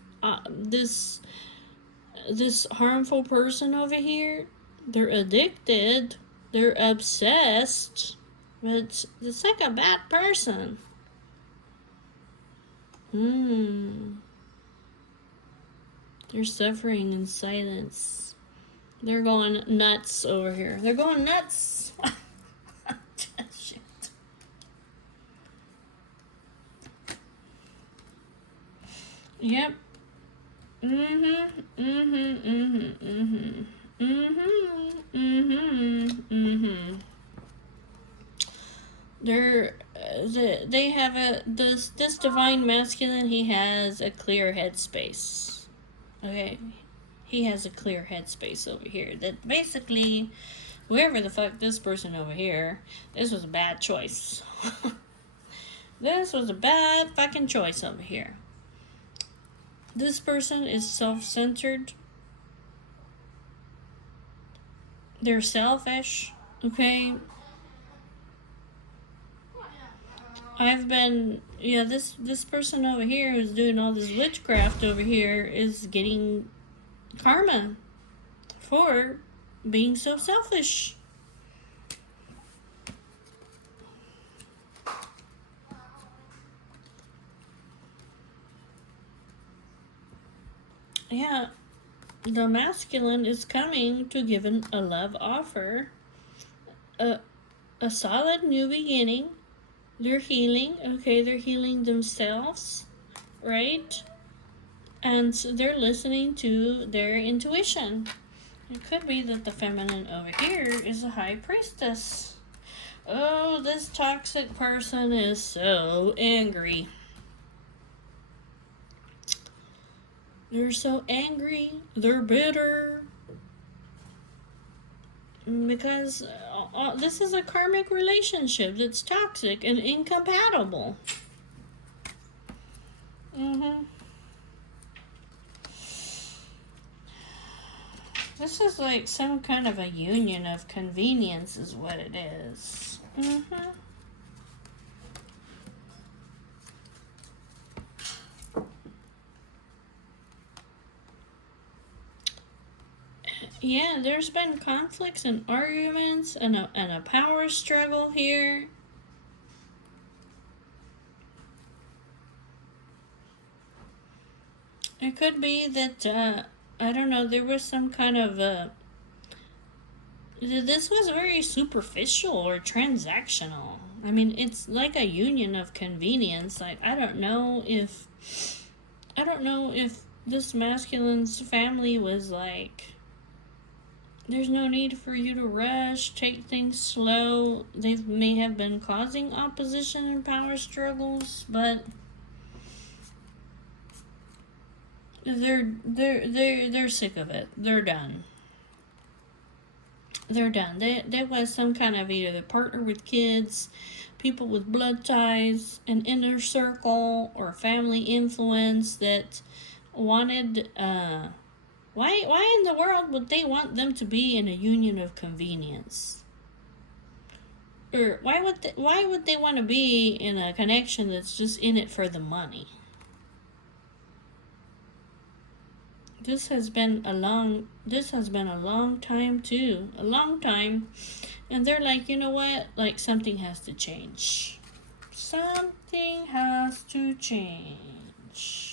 harmful person over here, they're addicted. They're obsessed, but it's like a bad person. They're suffering in silence. They're going nuts over here. They're going nuts. Shit. Yep. They have this divine masculine. He has a clear headspace. Okay, he has a clear headspace over here. That basically, whoever the fuck this person over here, this was a bad choice. This was a bad fucking choice over here. This person is self-centered. They're selfish. Okay. This person over here who's doing all this witchcraft over here is getting karma for being so selfish. Yeah, the masculine is coming to give a love offer, a, a solid new beginning. They're healing, okay? They're healing themselves, right? And they're listening to their intuition. It could be that the feminine over here is a high priestess. Oh, this toxic person is so angry. They're so angry. They're bitter. Because this is a karmic relationship that's toxic and incompatible. This is like some kind of a union of convenience is what it is. Yeah, there's been conflicts and arguments and a power struggle here. It could be that, I don't know, there was some kind of, this was very superficial or transactional. I mean, it's like a union of convenience. Like, I don't know if this masculine's family was like, there's no need for you to rush, take things slow. They may have been causing opposition and power struggles, but they're sick of it. They're done. They're done. There was some kind of either partner with kids, people with blood ties, an inner circle, or family influence that wanted. Why in the world would they want them to be in a union of convenience? Or why would they want to be in a connection that's just in it for the money? This has been a long time too. A long time. And they're like, you know what? Like, something has to change. Something has to change.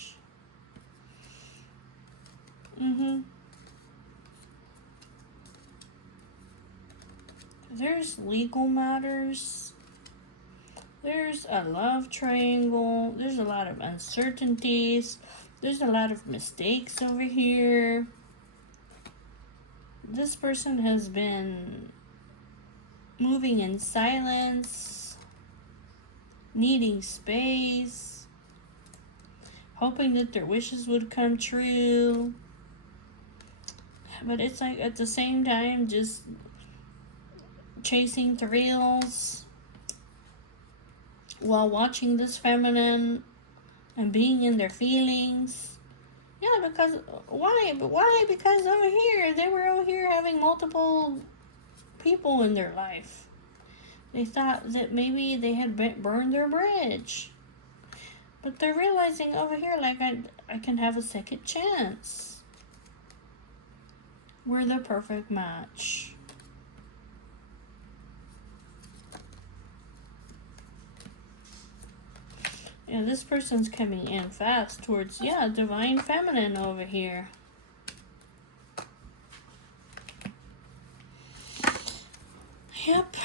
There's legal matters. There's a love triangle. There's a lot of uncertainties. There's a lot of mistakes over here. This person has been moving in silence, needing space, hoping that their wishes would come true. But it's like at the same time just chasing thrills while watching this feminine and being in their feelings. Yeah, because why? Because over here, they were over here having multiple people in their life. They thought that maybe they had burned their bridge. But they're realizing over here, like, I can have a second chance. We're the perfect match. Yeah, this person's coming in fast towards, divine feminine over here. Yep.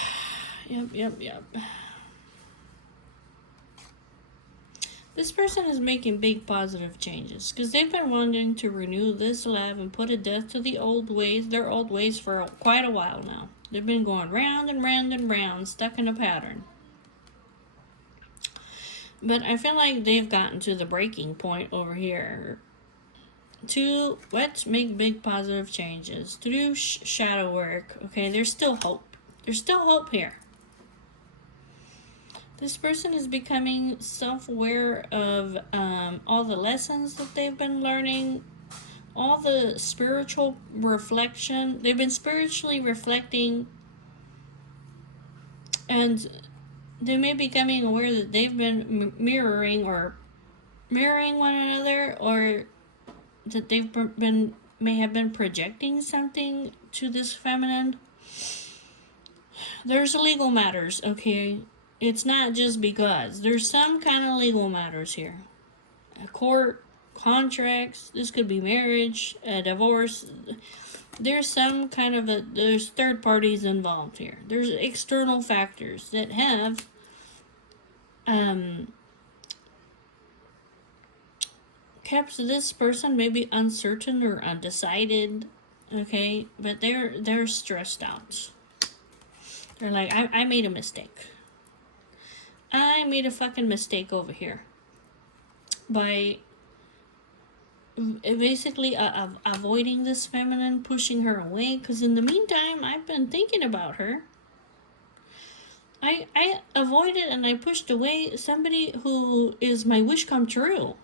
This person is making big positive changes because they've been wanting to renew this love and put a death to the old ways, their old ways, for quite a while now. They've been going round and round and round, stuck in a pattern. But I feel like they've gotten to the breaking point over here. To let's make big positive changes. To do shadow work. Okay, there's still hope. There's still hope here. This person is becoming self-aware of all the lessons that they've been learning, all the spiritual reflection. They've been spiritually reflecting, and they may be becoming aware that they've been mirroring one another, or that they've been may have been projecting something to this feminine. There's legal matters, okay? It's not just because. There's some kind of legal matters here. A court, contracts, this could be marriage, a divorce. There's some kind of there's third parties involved here. There's external factors that have kept this person maybe uncertain or undecided, okay? But they're stressed out. They're like, I made a mistake. I made a fucking mistake over here by basically avoiding this feminine, pushing her away. Because in the meantime, I've been thinking about her. I avoided and I pushed away somebody who is my wish come true.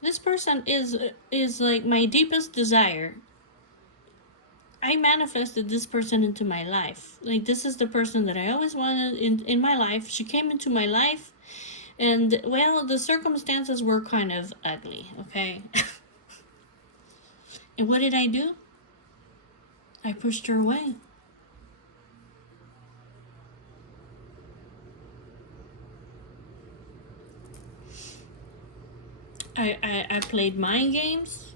This person is like my deepest desire. I manifested this person into my life. Like, this is the person that I always wanted in my life. She came into my life, and, well, the circumstances were kind of ugly, okay? And what did I do? I pushed her away. I played mind games.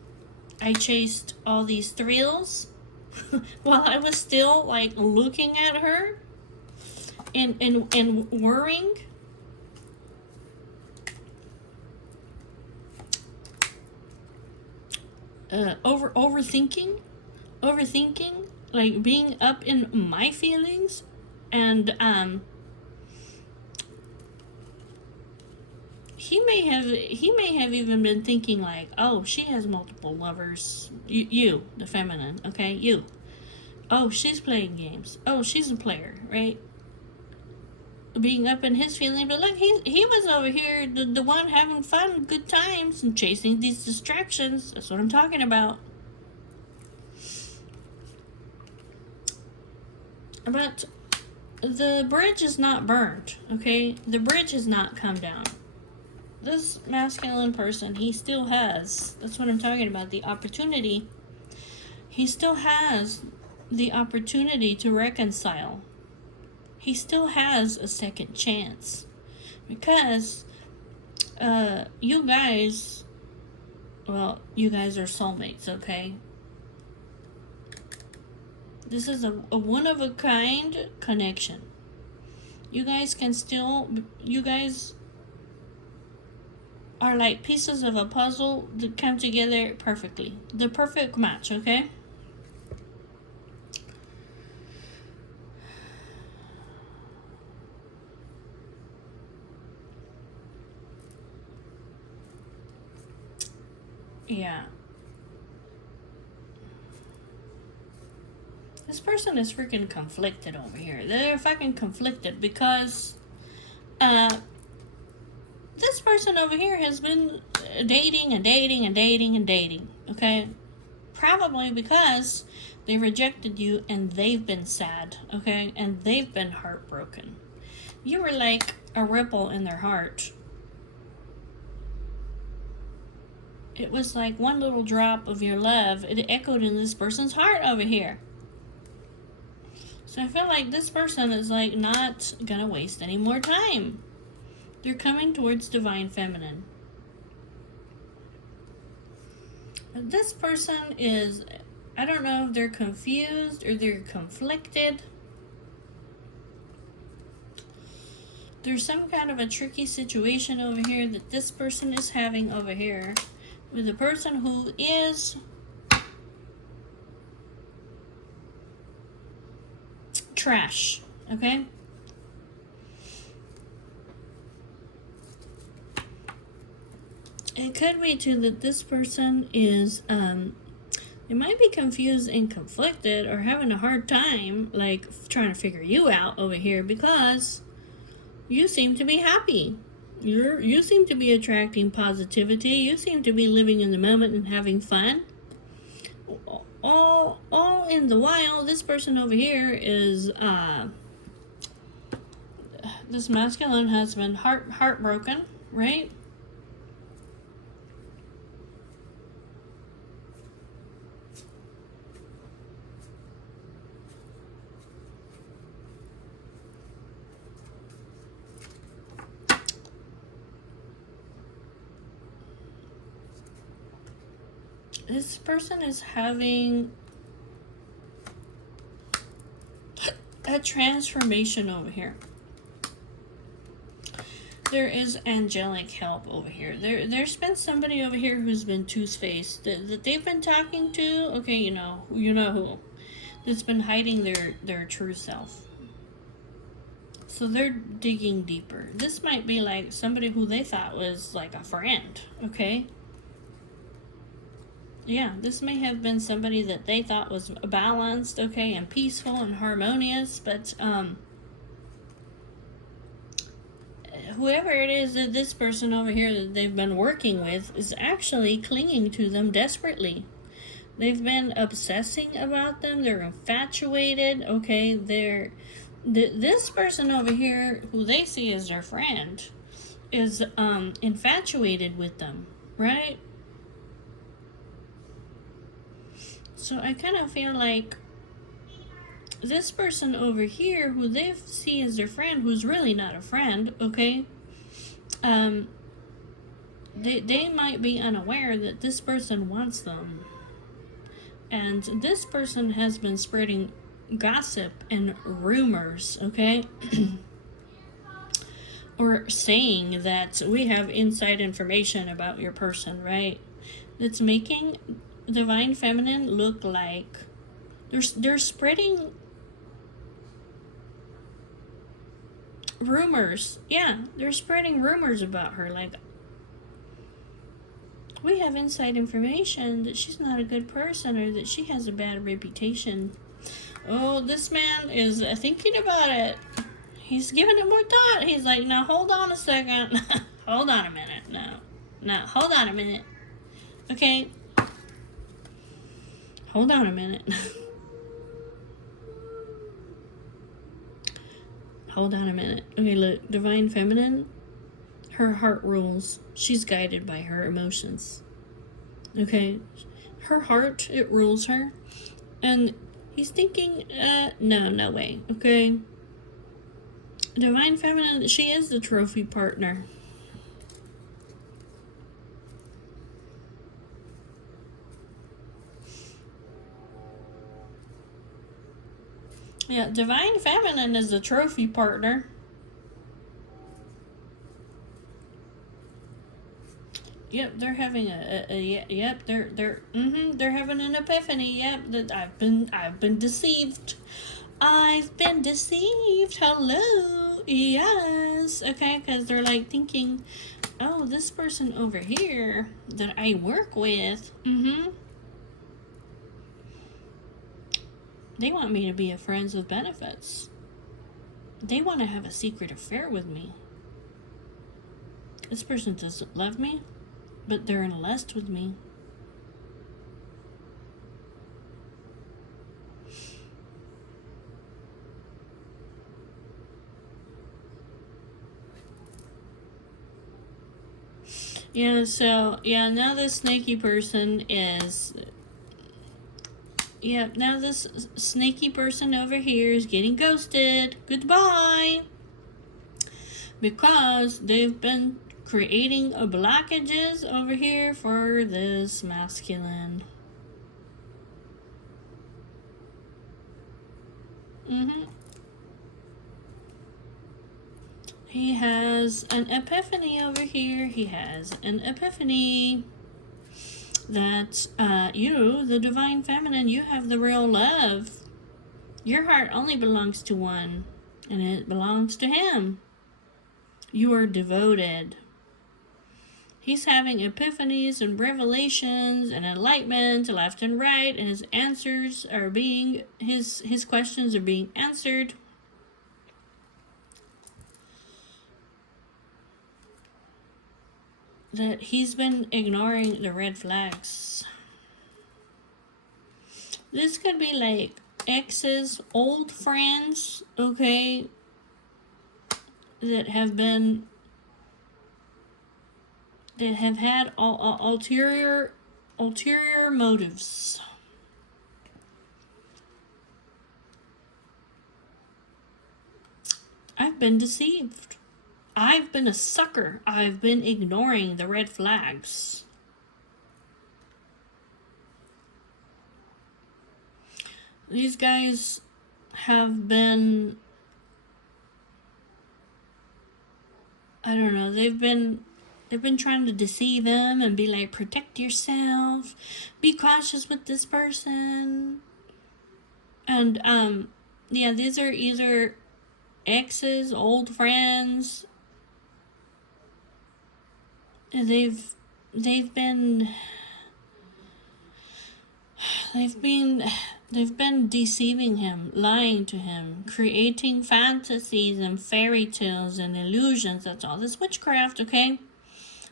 I chased all these thrills while I was still like looking at her and worrying. Overthinking, like being up in my feelings, and he may have even been thinking like, oh, she has multiple lovers. You, the feminine, okay, you. Oh, she's playing games. Oh, she's a player, right? Being up in his feeling, but look, he was over here, the one having fun, good times, and chasing these distractions. That's what I'm talking about. But the bridge is not burned, okay? The bridge has not come down. This masculine person, he still has, that's what I'm talking about, the opportunity. He still has the opportunity to reconcile. He still has a second chance. Because you guys are soulmates, okay? This is a one-of-a-kind connection. You guys are like pieces of a puzzle that come together perfectly. The perfect match, okay? Yeah. This person is freaking conflicted over here. They're fucking conflicted because this person over here has been dating, okay? Probably because they rejected you and they've been sad, okay? And they've been heartbroken. You were like a ripple in their heart. It was like one little drop of your love. It echoed in this person's heart over here. So I feel like this person is like not gonna waste any more time. They're coming towards divine feminine. This person is, I don't know if they're confused or they're conflicted. There's some kind of a tricky situation over here that this person is having over here with a person who is trash, okay? It could be too that this person is they might be confused and conflicted or having a hard time like trying to figure you out over here because you seem to be happy. You seem to be attracting positivity. You seem to be living in the moment and having fun. All in the while, this person over here is this masculine has been heartbroken, right? This person is having a transformation over here. There is angelic help over here. There's been somebody over here who's been two-faced that they've been talking to. Okay, you know who. That's been hiding their true self. So they're digging deeper. This might be like somebody who they thought was like a friend. Okay. Yeah, this may have been somebody that they thought was balanced, okay, and peaceful and harmonious, but whoever it is that this person over here that they've been working with is actually clinging to them desperately. They've been obsessing about them. They're infatuated, okay? This person over here, who they see as their friend, is infatuated with them, right? So I kind of feel like this person over here, who they see as their friend, who's really not a friend, okay? They might be unaware that this person wants them. And this person has been spreading gossip and rumors, okay? Or saying that we have inside information about your person, right? That's making Divine Feminine look like they're spreading rumors. Yeah, they're spreading rumors about her. Like, we have inside information that she's not a good person or that she has a bad reputation. Oh, this man is thinking about it. He's giving it more thought. He's like, now hold on a second. Hold on a minute. No, hold on a minute. Okay. Hold on a minute. Hold on a minute. Okay, look, Divine Feminine, her heart rules. She's guided by her emotions. Okay? Her heart, it rules her. And he's thinking, no way. Okay? Divine Feminine, she is the trophy partner. Yeah, Divine Feminine is the trophy partner. Yep, they're having they're having an epiphany. Yep, that I've been deceived. I've been deceived. Hello. Yes. Okay, because they're like thinking, oh, this person over here that I work with, they want me to be a friends with benefits. They want to have a secret affair with me. This person doesn't love me, but they're in lust with me. Yeah, so, yeah, now this snaky person is... Yeah, now this snaky person over here is getting ghosted. Goodbye! Because they've been creating blockages over here for this masculine. He has an epiphany over here. He has an epiphany that you, the Divine Feminine, you have the real love. Your heart only belongs to one, and it belongs to him. You are devoted. He's having epiphanies and revelations and enlightenment left and right, and his answers are being, his questions are being answered. That he's been ignoring the red flags. This could be like exes, old friends, okay, that have had ulterior motives. I've been deceived. I've been a sucker. I've been ignoring the red flags. These guys have been, I don't know, they've been trying to deceive him and be like, protect yourself, be cautious with this person. And yeah, these are either exes, old friends. They've been they've been they've been deceiving him, lying to him, creating fantasies and fairy tales and illusions. That's all this witchcraft, okay?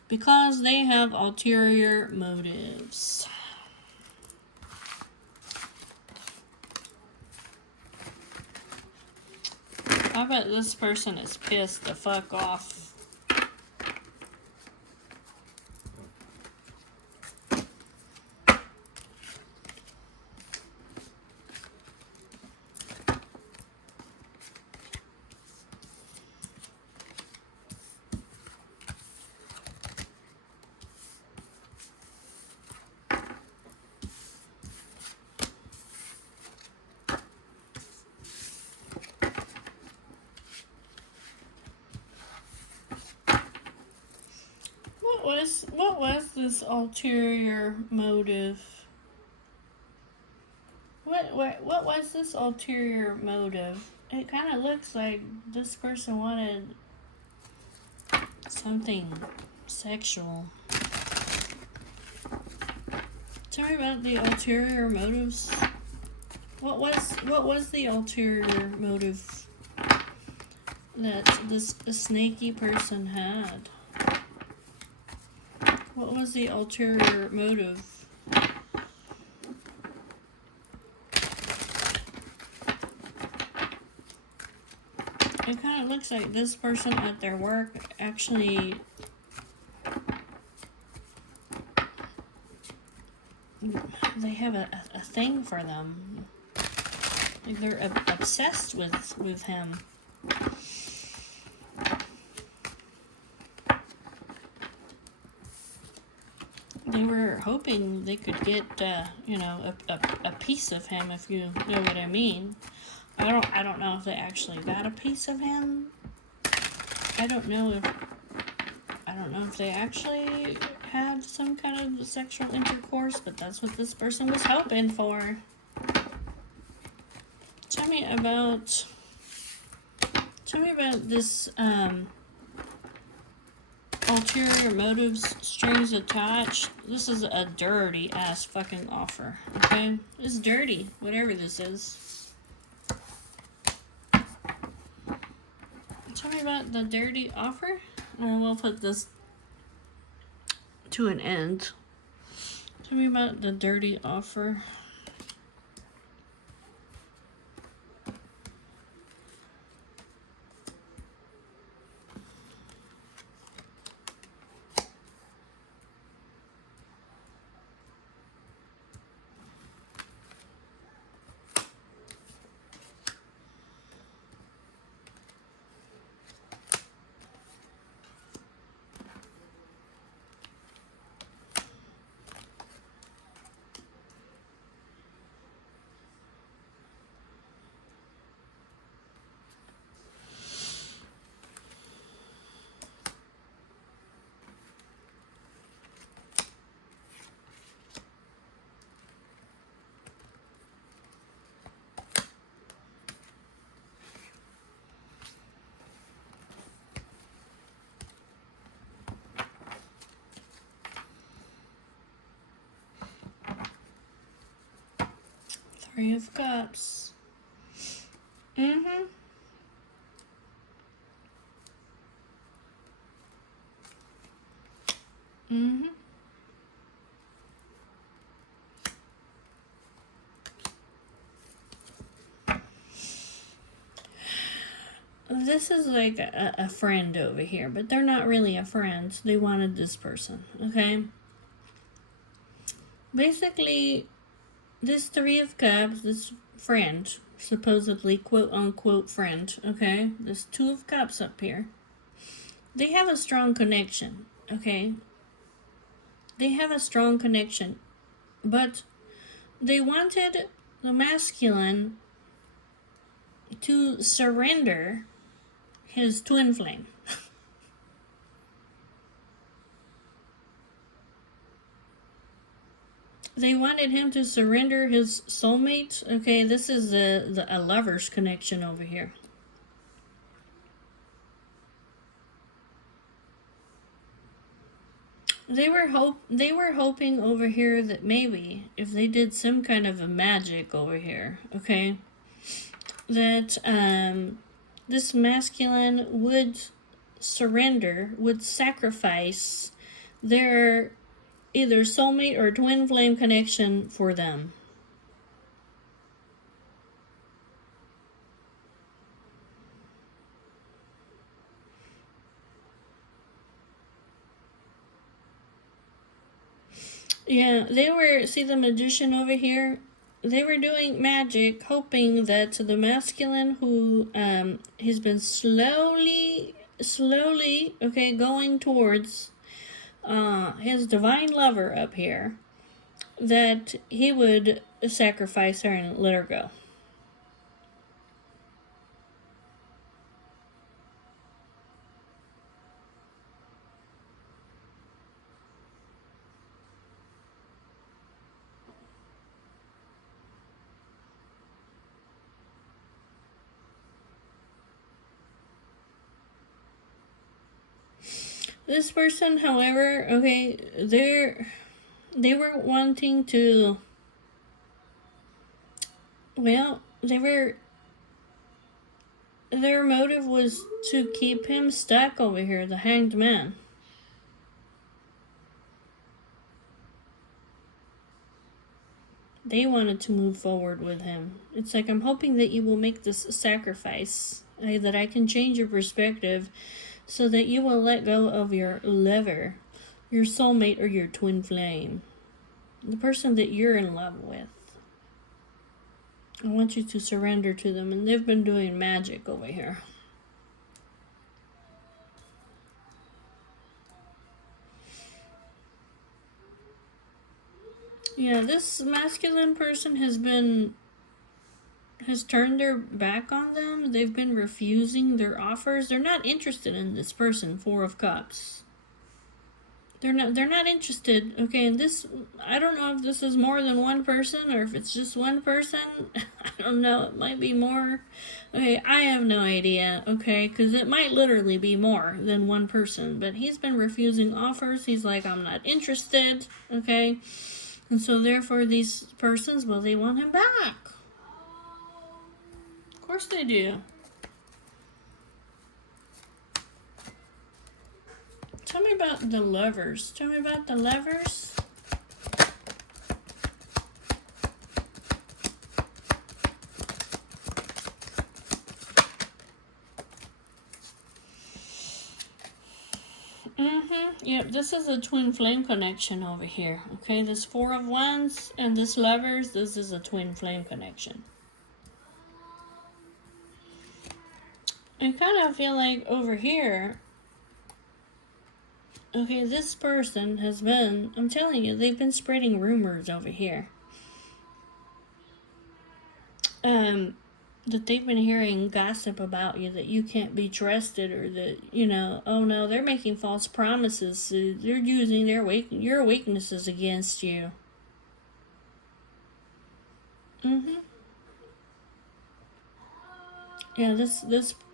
Because they have ulterior motives. I bet this person is pissed the fuck off. What was this ulterior motive? What was this ulterior motive? It kind of looks like this person wanted something sexual. Tell me about the ulterior motives. What was the ulterior motive that this snaky person had? What was the ulterior motive? It kind of looks like this person at their work actually they have a thing for them. Like they're obsessed with him. They were hoping they could get, a piece of him, if you know what I mean. I don't know if they actually got a piece of him. I don't know if they actually had some kind of sexual intercourse, but that's what this person was hoping for. Tell me about this ulterior motives, strings attached. This is a dirty ass fucking offer, okay? It's dirty, whatever this is. Tell me about the dirty offer, and we'll put this to an end. Tell me about the dirty offer. Three of Cups. Mm-hmm. Mm-hmm. This is like a friend over here, but they're not really a friend. They wanted this person, okay? Basically, this Three of Cups, this friend, supposedly quote-unquote friend, okay? This Two of Cups up here. They have a strong connection, okay? They have a strong connection, but they wanted the masculine to surrender his twin flame. They wanted him to surrender his soulmate. Okay, this is a lover's connection over here. They were hoping over here that maybe if they did some kind of a magic over here, okay, that this masculine would surrender, would sacrifice their either soulmate or twin flame connection for them. Yeah, they were, see the magician over here? They were doing magic, hoping that the masculine who has been slowly, okay, going towards his divine lover up here, that he would sacrifice her and let her go. This person, however, okay, they were wanting to, well, their motive was to keep him stuck over here, the Hanged Man. They wanted to move forward with him. It's like, I'm hoping that you will make this sacrifice, that I can change your perspective so that you will let go of your lover, your soulmate, or your twin flame, the person that you're in love with. I want you to surrender to them, and they've been doing magic over here. Yeah, this masculine person has turned their back on them. They've been refusing their offers. They're not interested in this person, Four of Cups. They're not interested. Okay, and this, I don't know if this is more than one person or if it's just one person. I don't know. It might be more. Okay, I have no idea. Okay, because it might literally be more than one person. But he's been refusing offers. He's like, I'm not interested. Okay, and so therefore these persons, well, they want him back. Of course they do. Tell me about the lovers. Tell me about the lovers. Yep, this is a twin flame connection over here. Okay, this Four of Wands and this lovers, this is a twin flame connection. I kind of feel like over here, okay, this person has been, I'm telling you, they've been spreading rumors over here. That they've been hearing gossip about you, that you can't be trusted, or that, you know, oh no, they're making false promises. They're using your weaknesses against you. Yeah,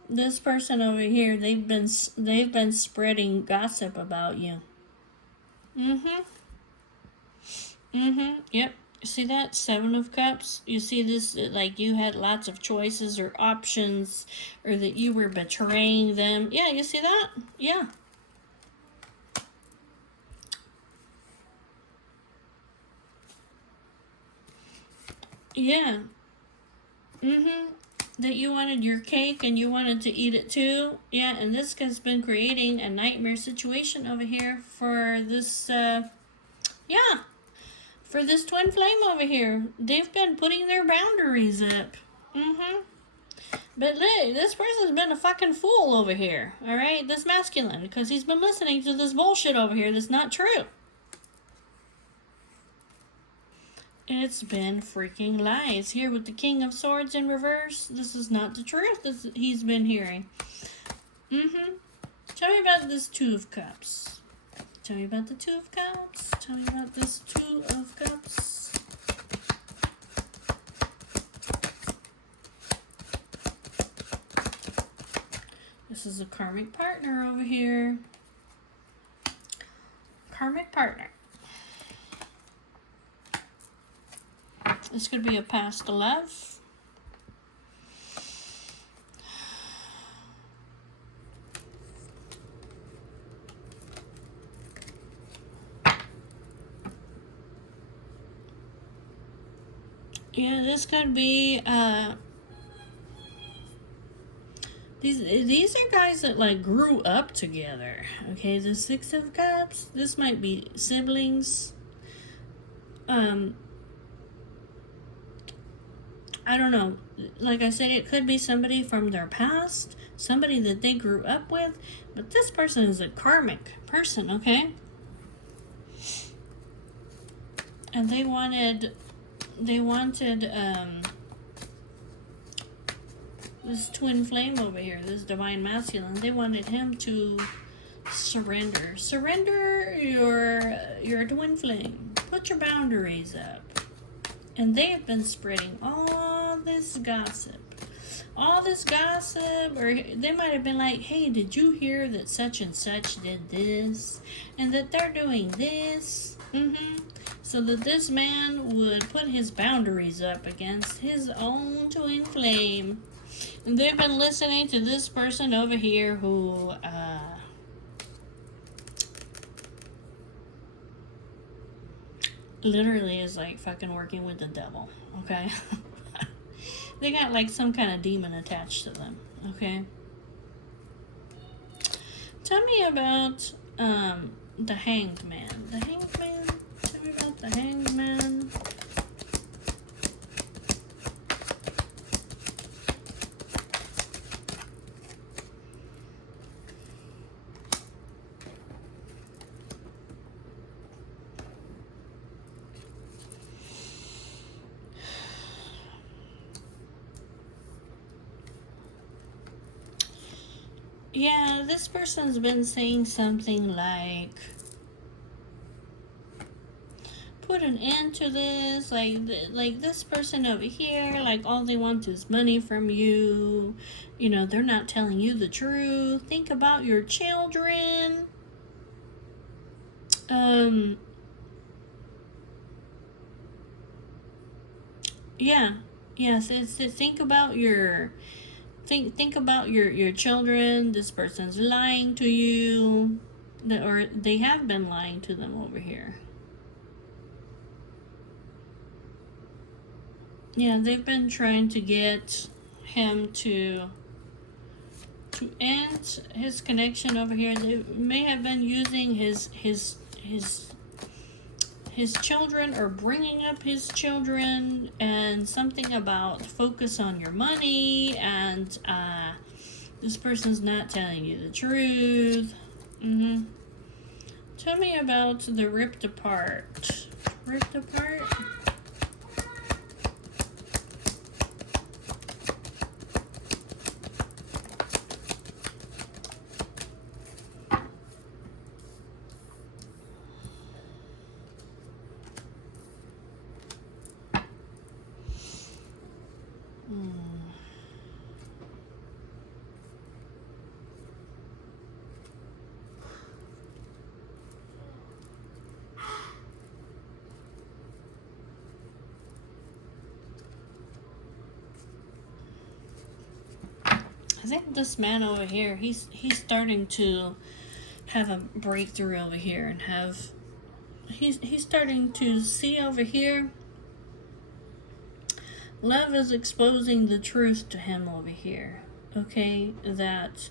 this person over here, they've been spreading gossip about you. Yep. See that? Seven of Cups? You see this, like you had lots of choices or options, or that you were betraying them. Yeah, you see that? Yeah. Yeah. That you wanted your cake and you wanted to eat it too. Yeah, and this has been creating a nightmare situation over here for this, yeah. For this twin flame over here. They've been putting their boundaries up. But look, this person's been a fucking fool over here, alright? This masculine, because he's been listening to this bullshit over here that's not true. It's been freaking lies. Here with the King of Swords in reverse. This is not the truth he's been hearing. Tell me about this Two of Cups. Tell me about the Two of Cups. Tell me about this Two of Cups. This is a karmic partner over here. Karmic partner. This could be a past love. Yeah, this could be these are guys that like grew up together. Okay, the Six of Cups. This might be siblings. I don't know. Like I said, it could be somebody from their past, somebody that they grew up with, but this person is a karmic person, okay? And they wanted this twin flame over here, this divine masculine. They wanted him to surrender your twin flame. Put your boundaries up. And they have been spreading all this gossip, or they might have been like, hey, did you hear that such and such did this, and that they're doing this? So that this man would put his boundaries up against his own twin flame. And they've been listening to this person over here who, literally is like fucking working with the devil, okay? They got like some kind of demon attached to them, okay? Tell me about the Hanged Man. The Hanged Man? Tell me about the Hanged Man. Yeah, this person's been saying something like, put an end to this, like this person over here, like all they want is money from you. You know, they're not telling you the truth. Think about your children. Yes, it's to think about your children. This person's lying to you, or they have been lying to them over here. Yeah, they've been trying to get him to end his connection over here. They may have been using his children, or bringing up his children, and something about focus on your money, and this person's not telling you the truth. Tell me about the ripped apart. Ripped apart? I think this man over here, he's starting to have a breakthrough over here, and he's starting to see over here. Love is exposing the truth to him over here. Okay, that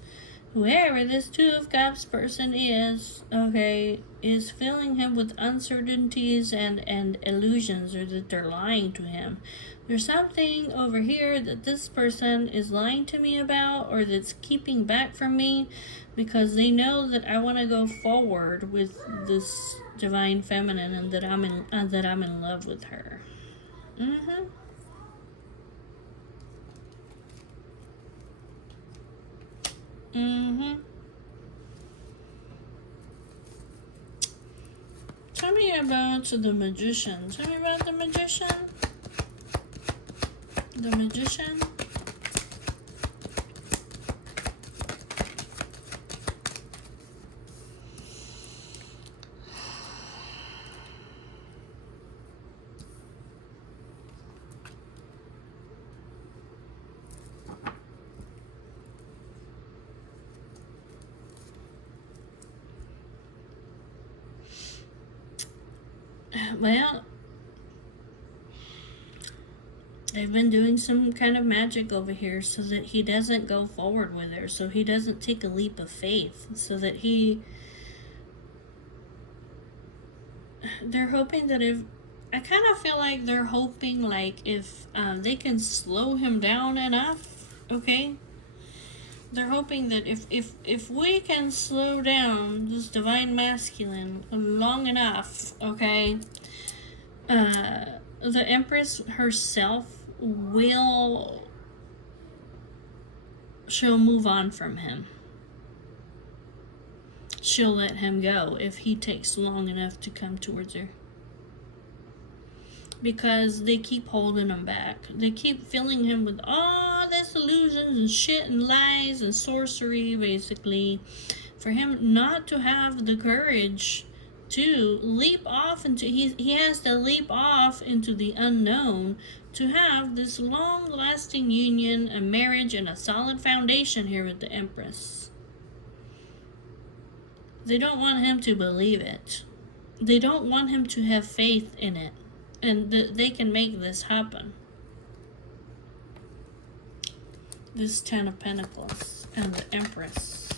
whoever this Two of Cups person is, okay, is filling him with uncertainties and illusions, or that they're lying to him. There's something over here that this person is lying to me about, or that's keeping back from me, because they know that I want to go forward with this divine feminine, and that I'm in love with her. Mm-hmm. Mm-hmm. Tell me about the magician. Tell me about the magician. The magician. Well, they've been doing some kind of magic over here so that he doesn't go forward with her, so he doesn't take a leap of faith, so that he. They're hoping that if. I kind of feel like they're hoping, like, if they can slow him down enough, okay? They're hoping that if we can slow down this divine masculine long enough, okay, the Empress herself will, she'll move on from him. She'll let him go if he takes long enough to come towards her. Because they keep holding him back. They keep filling him with all this illusions and shit and lies and sorcery, basically, for him not to have the courage to leap off into, he has to leap off into the unknown to have this long-lasting union, a marriage, and a solid foundation here with the Empress. They don't want him to believe it. They don't want him to have faith in it. And they can make this happen. This Ten of Pentacles and the Empress.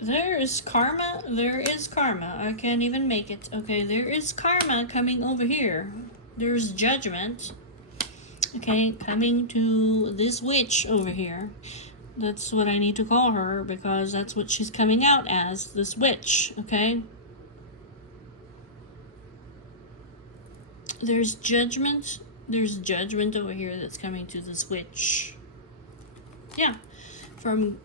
There is karma. There is karma. I can't even make it. Okay, there is karma coming over here. There's judgment. Okay, coming to this witch over here. That's what I need to call her because that's what she's coming out as, this witch, okay? There's judgment. There's judgment over here that's coming to this witch. Yeah. From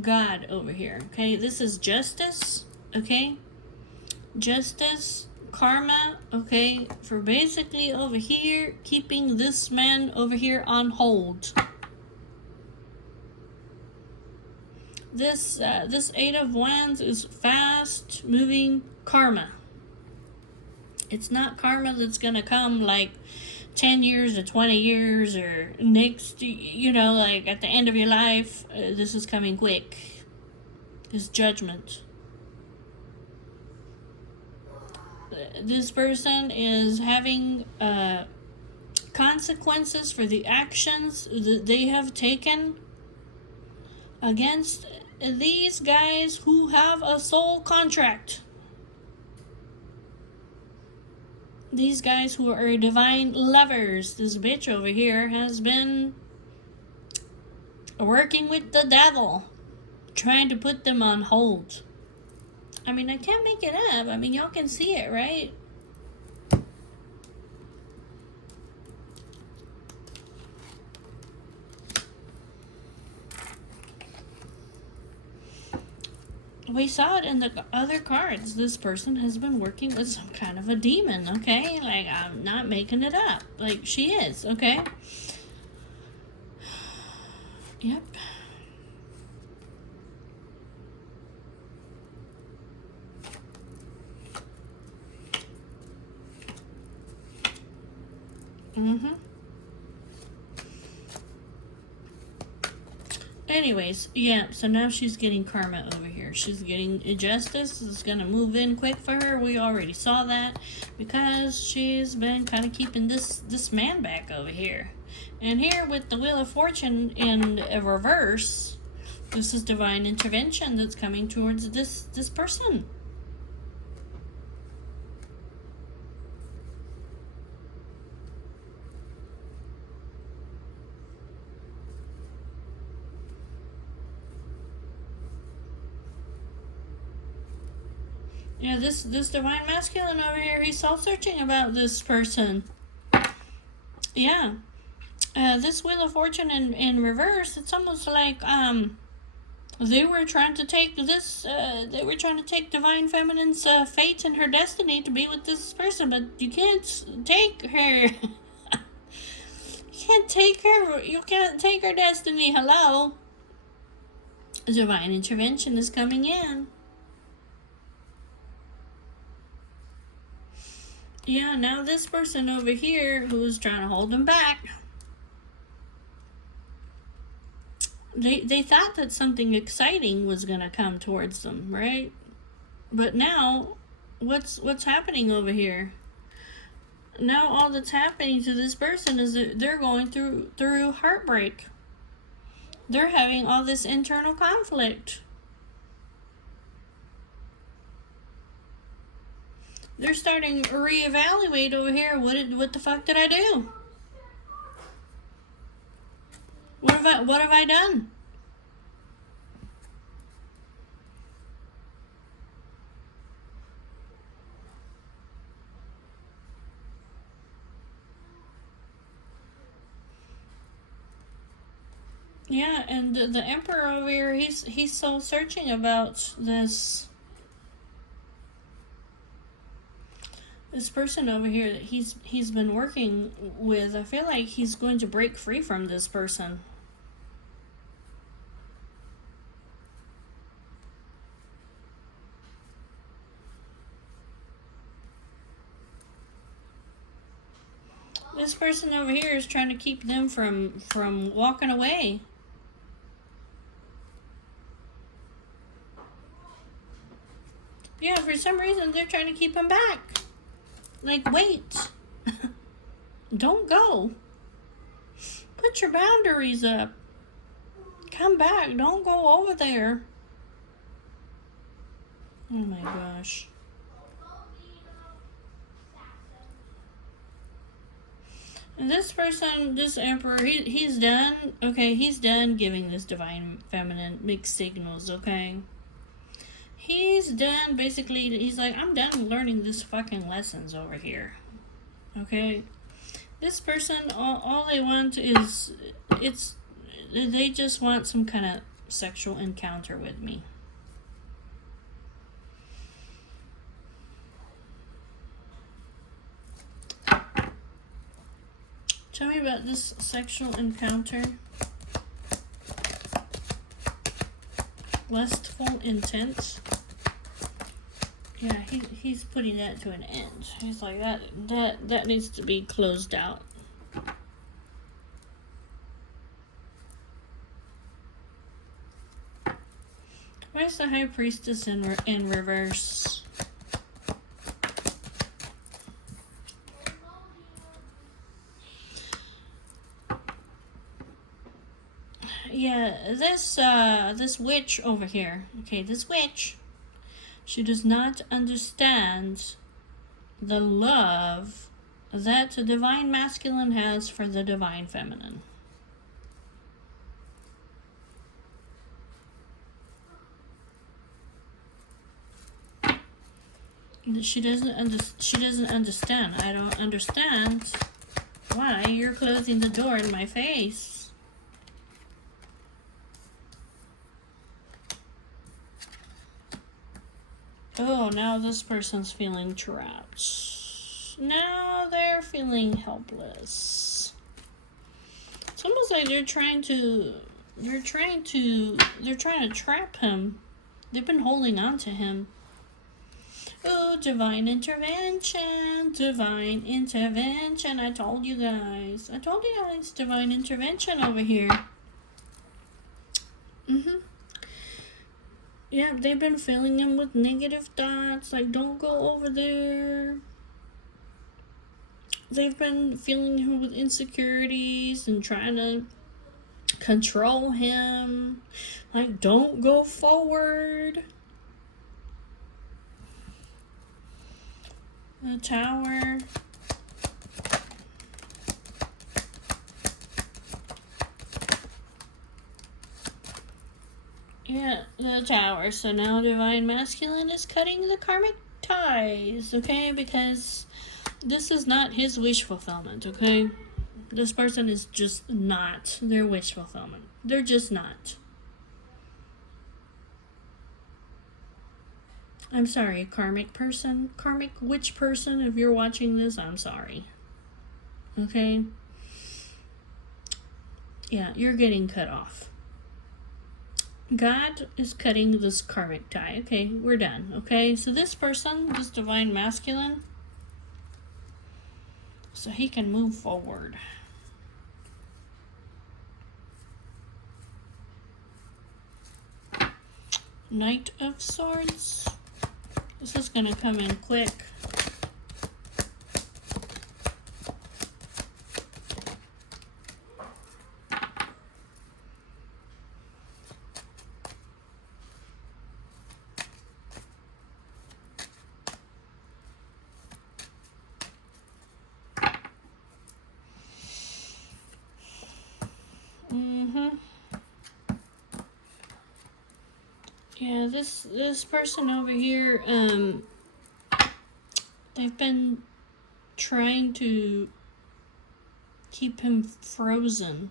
God over here, okay? This is justice, okay? Justice, karma, okay? For basically over here, keeping this man over here on hold. This Eight of Wands is fast moving karma. It's not karma that's gonna come like 10 years or 20 years or next, like at the end of your life. This is coming quick. This judgment. This person is having consequences for the actions that they have taken against these guys who have a soul contract. These guys who are divine lovers. This bitch over here has been working with the devil, trying to put them on hold. I mean, I can't make it up. I mean, y'all can see it, right? We saw it in the other cards. This person has been working with some kind of a demon, okay? Like, I'm not making it up. Like, she is, okay? Yep. Mm-hmm. Anyways, yeah, so now she's getting karma over here. She's getting justice. It's gonna move in quick for her. We already saw that because she's been kind of keeping this man back over here. And here with the Wheel of Fortune in a reverse, this is divine intervention that's coming towards this person. Yeah, this divine masculine over here, he's soul searching about this person. Yeah. This Wheel of Fortune in reverse, it's almost like they were trying to take divine feminine's fate and her destiny to be with this person, but you can't take her. You can't take her destiny. Hello. Divine intervention is coming in. Yeah, now this person over here who's trying to hold them back, they thought that something exciting was going to come towards them, right? But now, what's happening over here? Now all that's happening to this person is that they're going through heartbreak. They're having all this internal conflict. They're starting to reevaluate over here. What the fuck did I do? What have I done? Yeah, and the Emperor over here, he's so searching about this person over here that he's been working with. I feel like he's going to break free from this person. This person over here is trying to keep them from walking away. Yeah, for some reason they're trying to keep him back. Like, wait. Don't go. Put your boundaries up. Come back. Don't go over there. Oh my gosh. And this person, this Emperor, he's done. Okay, he's done giving this divine feminine mixed signals, okay? He's done, basically, he's like, I'm done learning this fucking lessons over here. Okay? This person, all they want is, they just want some kind of sexual encounter with me. Tell me about this sexual encounter. Lustful intent. Yeah, he's putting that to an end. He's like, that needs to be closed out. Why is the High Priestess in reverse? Yeah, this witch over here. Okay, this witch, she does not understand the love that the divine masculine has for the divine feminine. She doesn't understand. I don't understand why you're closing the door in my face. Oh, now this person's feeling trapped. Now they're feeling helpless. It's almost like they're trying to trap him. They've been holding on to him. Oh, divine intervention, divine intervention. I told you guys, divine intervention over here. Yeah, they've been filling him with negative thoughts, like, don't go over there. They've been filling him with insecurities and trying to control him. Like, don't go forward. The Tower. Yeah, the Tower. So now divine masculine is cutting the karmic ties, okay? Because this is not his wish fulfillment, okay? This person is just not their wish fulfillment. They're just not. I'm sorry, karmic person, karmic witch person, if you're watching this, I'm sorry. Okay? Yeah, you're getting cut off. God is cutting this karmic tie. Okay, we're done. Okay, so this person, this divine masculine, so he can move forward. Knight of Swords. This is going to come in quick. Yeah, this person over here, they've been trying to keep him frozen.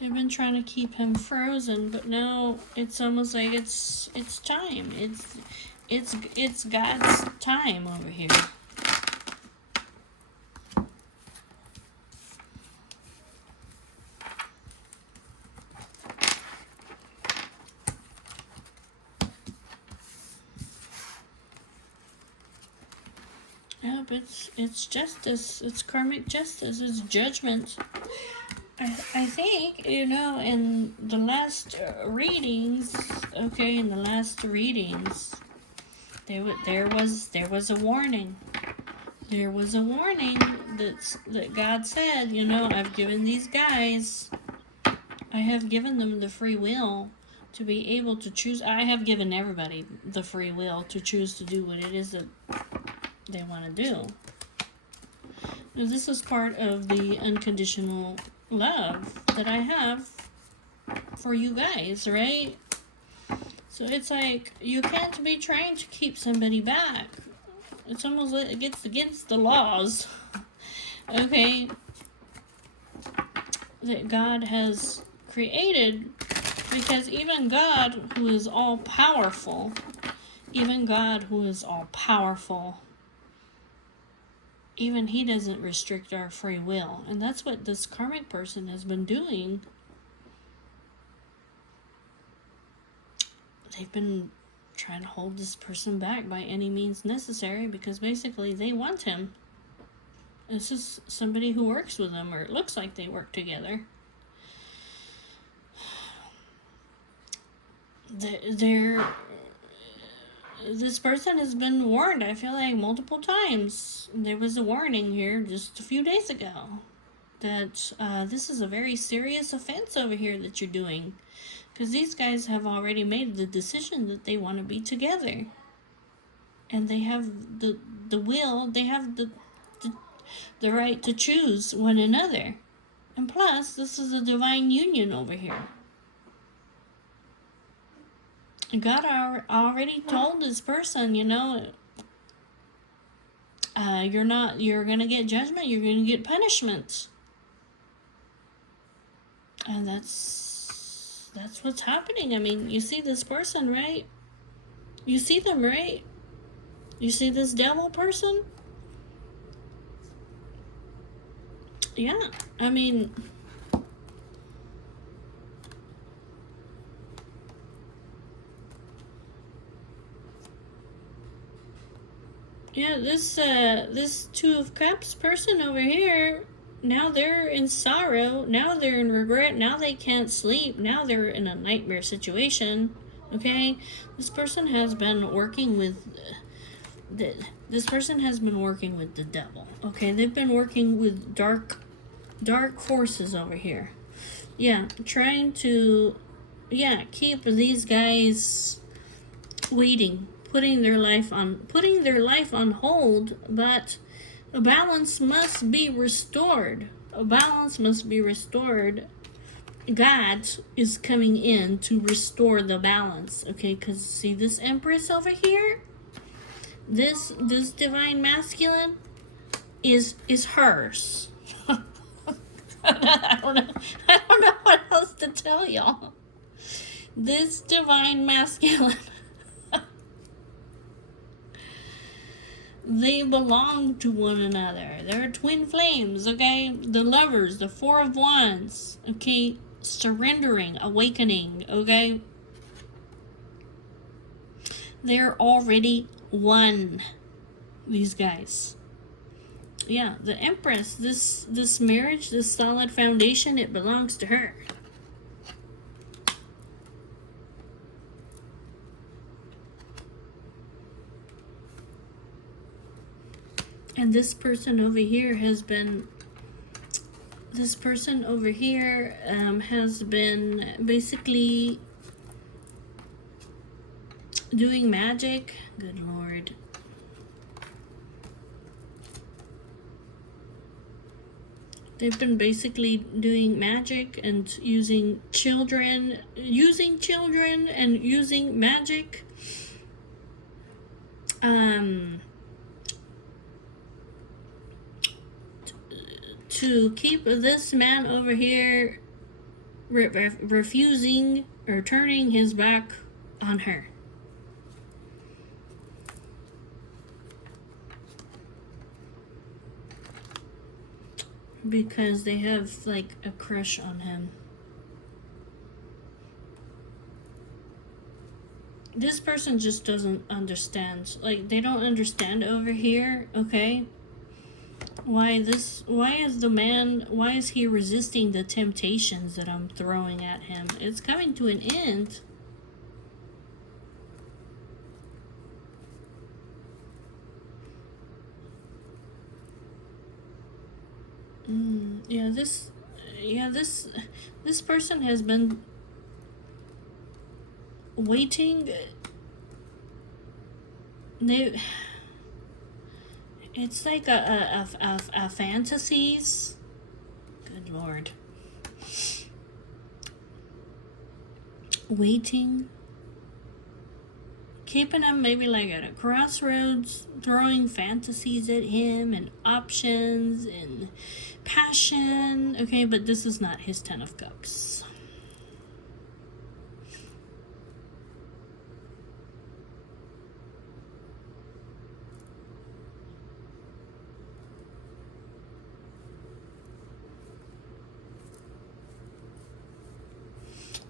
They've been trying to keep him frozen, but now it's almost like it's time. It's God's time over here. Yep, it's justice. It's karmic justice. It's judgment. I think, you know, in the last readings, okay, in the last readings, there was a warning. There was a warning that God said, you know, I've given these guys, I have given them the free will to be able to choose. I have given everybody the free will to choose to do what it is that they want to do. Now, this is part of the unconditional love that I have for you guys, right? So it's like, you can't be trying to keep somebody back. It's almost like it gets against the laws, okay, that God has created, because even God, who is all powerful, even he doesn't restrict our free will. And that's what this karmic person has been doing. They've been trying to hold this person back by any means necessary, because basically they want him. This is somebody who works with them, or it looks like they work together. This person has been warned, I feel like, multiple times. There was a warning here just a few days ago that this is a very serious offense over here that you're doing. Because these guys have already made the decision that they want to be together. And they have the will, they have the right to choose one another. And plus, this is a divine union over here. God already told this person, you know, you're gonna get judgment, you're gonna get punishment. And that's what's happening. I mean, you see this person, right? You see them, right? You see this devil person? Yeah, I mean, yeah, this Two of Cups person over here, now they're in sorrow, now they're in regret, now they can't sleep, now they're in a nightmare situation, okay? This person has been working with the devil, okay? They've been working with dark forces over here. Yeah, trying to, keep these guys waiting, putting their life on hold, but a balance must be restored. God is coming in to restore the balance, okay? Because see this Empress over here, this divine masculine is hers. I don't know what else to tell y'all. This divine masculine, they belong to one another. They're twin flames, okay? The lovers, the Four of Wands, okay? Surrendering, awakening, okay? They're already one, these guys. Yeah, the Empress, this marriage, this solid foundation, it belongs to her. And this person over here has been basically doing magic. Good Lord. They've been basically doing magic and using children and using magic to keep this man over here refusing or turning his back on her. Because they have like a crush on him. This person just doesn't understand. Like, they don't understand over here, okay? Why is he resisting the temptations that I'm throwing at him? It's coming to an end. This person has been waiting. It's like a fantasies. Good Lord. Waiting. Keeping him maybe like at a crossroads, throwing fantasies at him and options and passion. Okay, but this is not his 10 of Cups.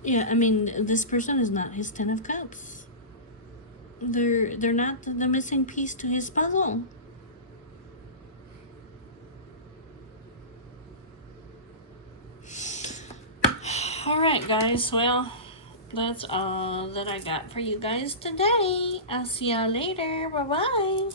Yeah, I mean, this person is not his 10 of Cups. They're not the missing piece to his puzzle. Alright, guys, well, that's all that I got for you guys today. I'll see y'all later. Bye-bye.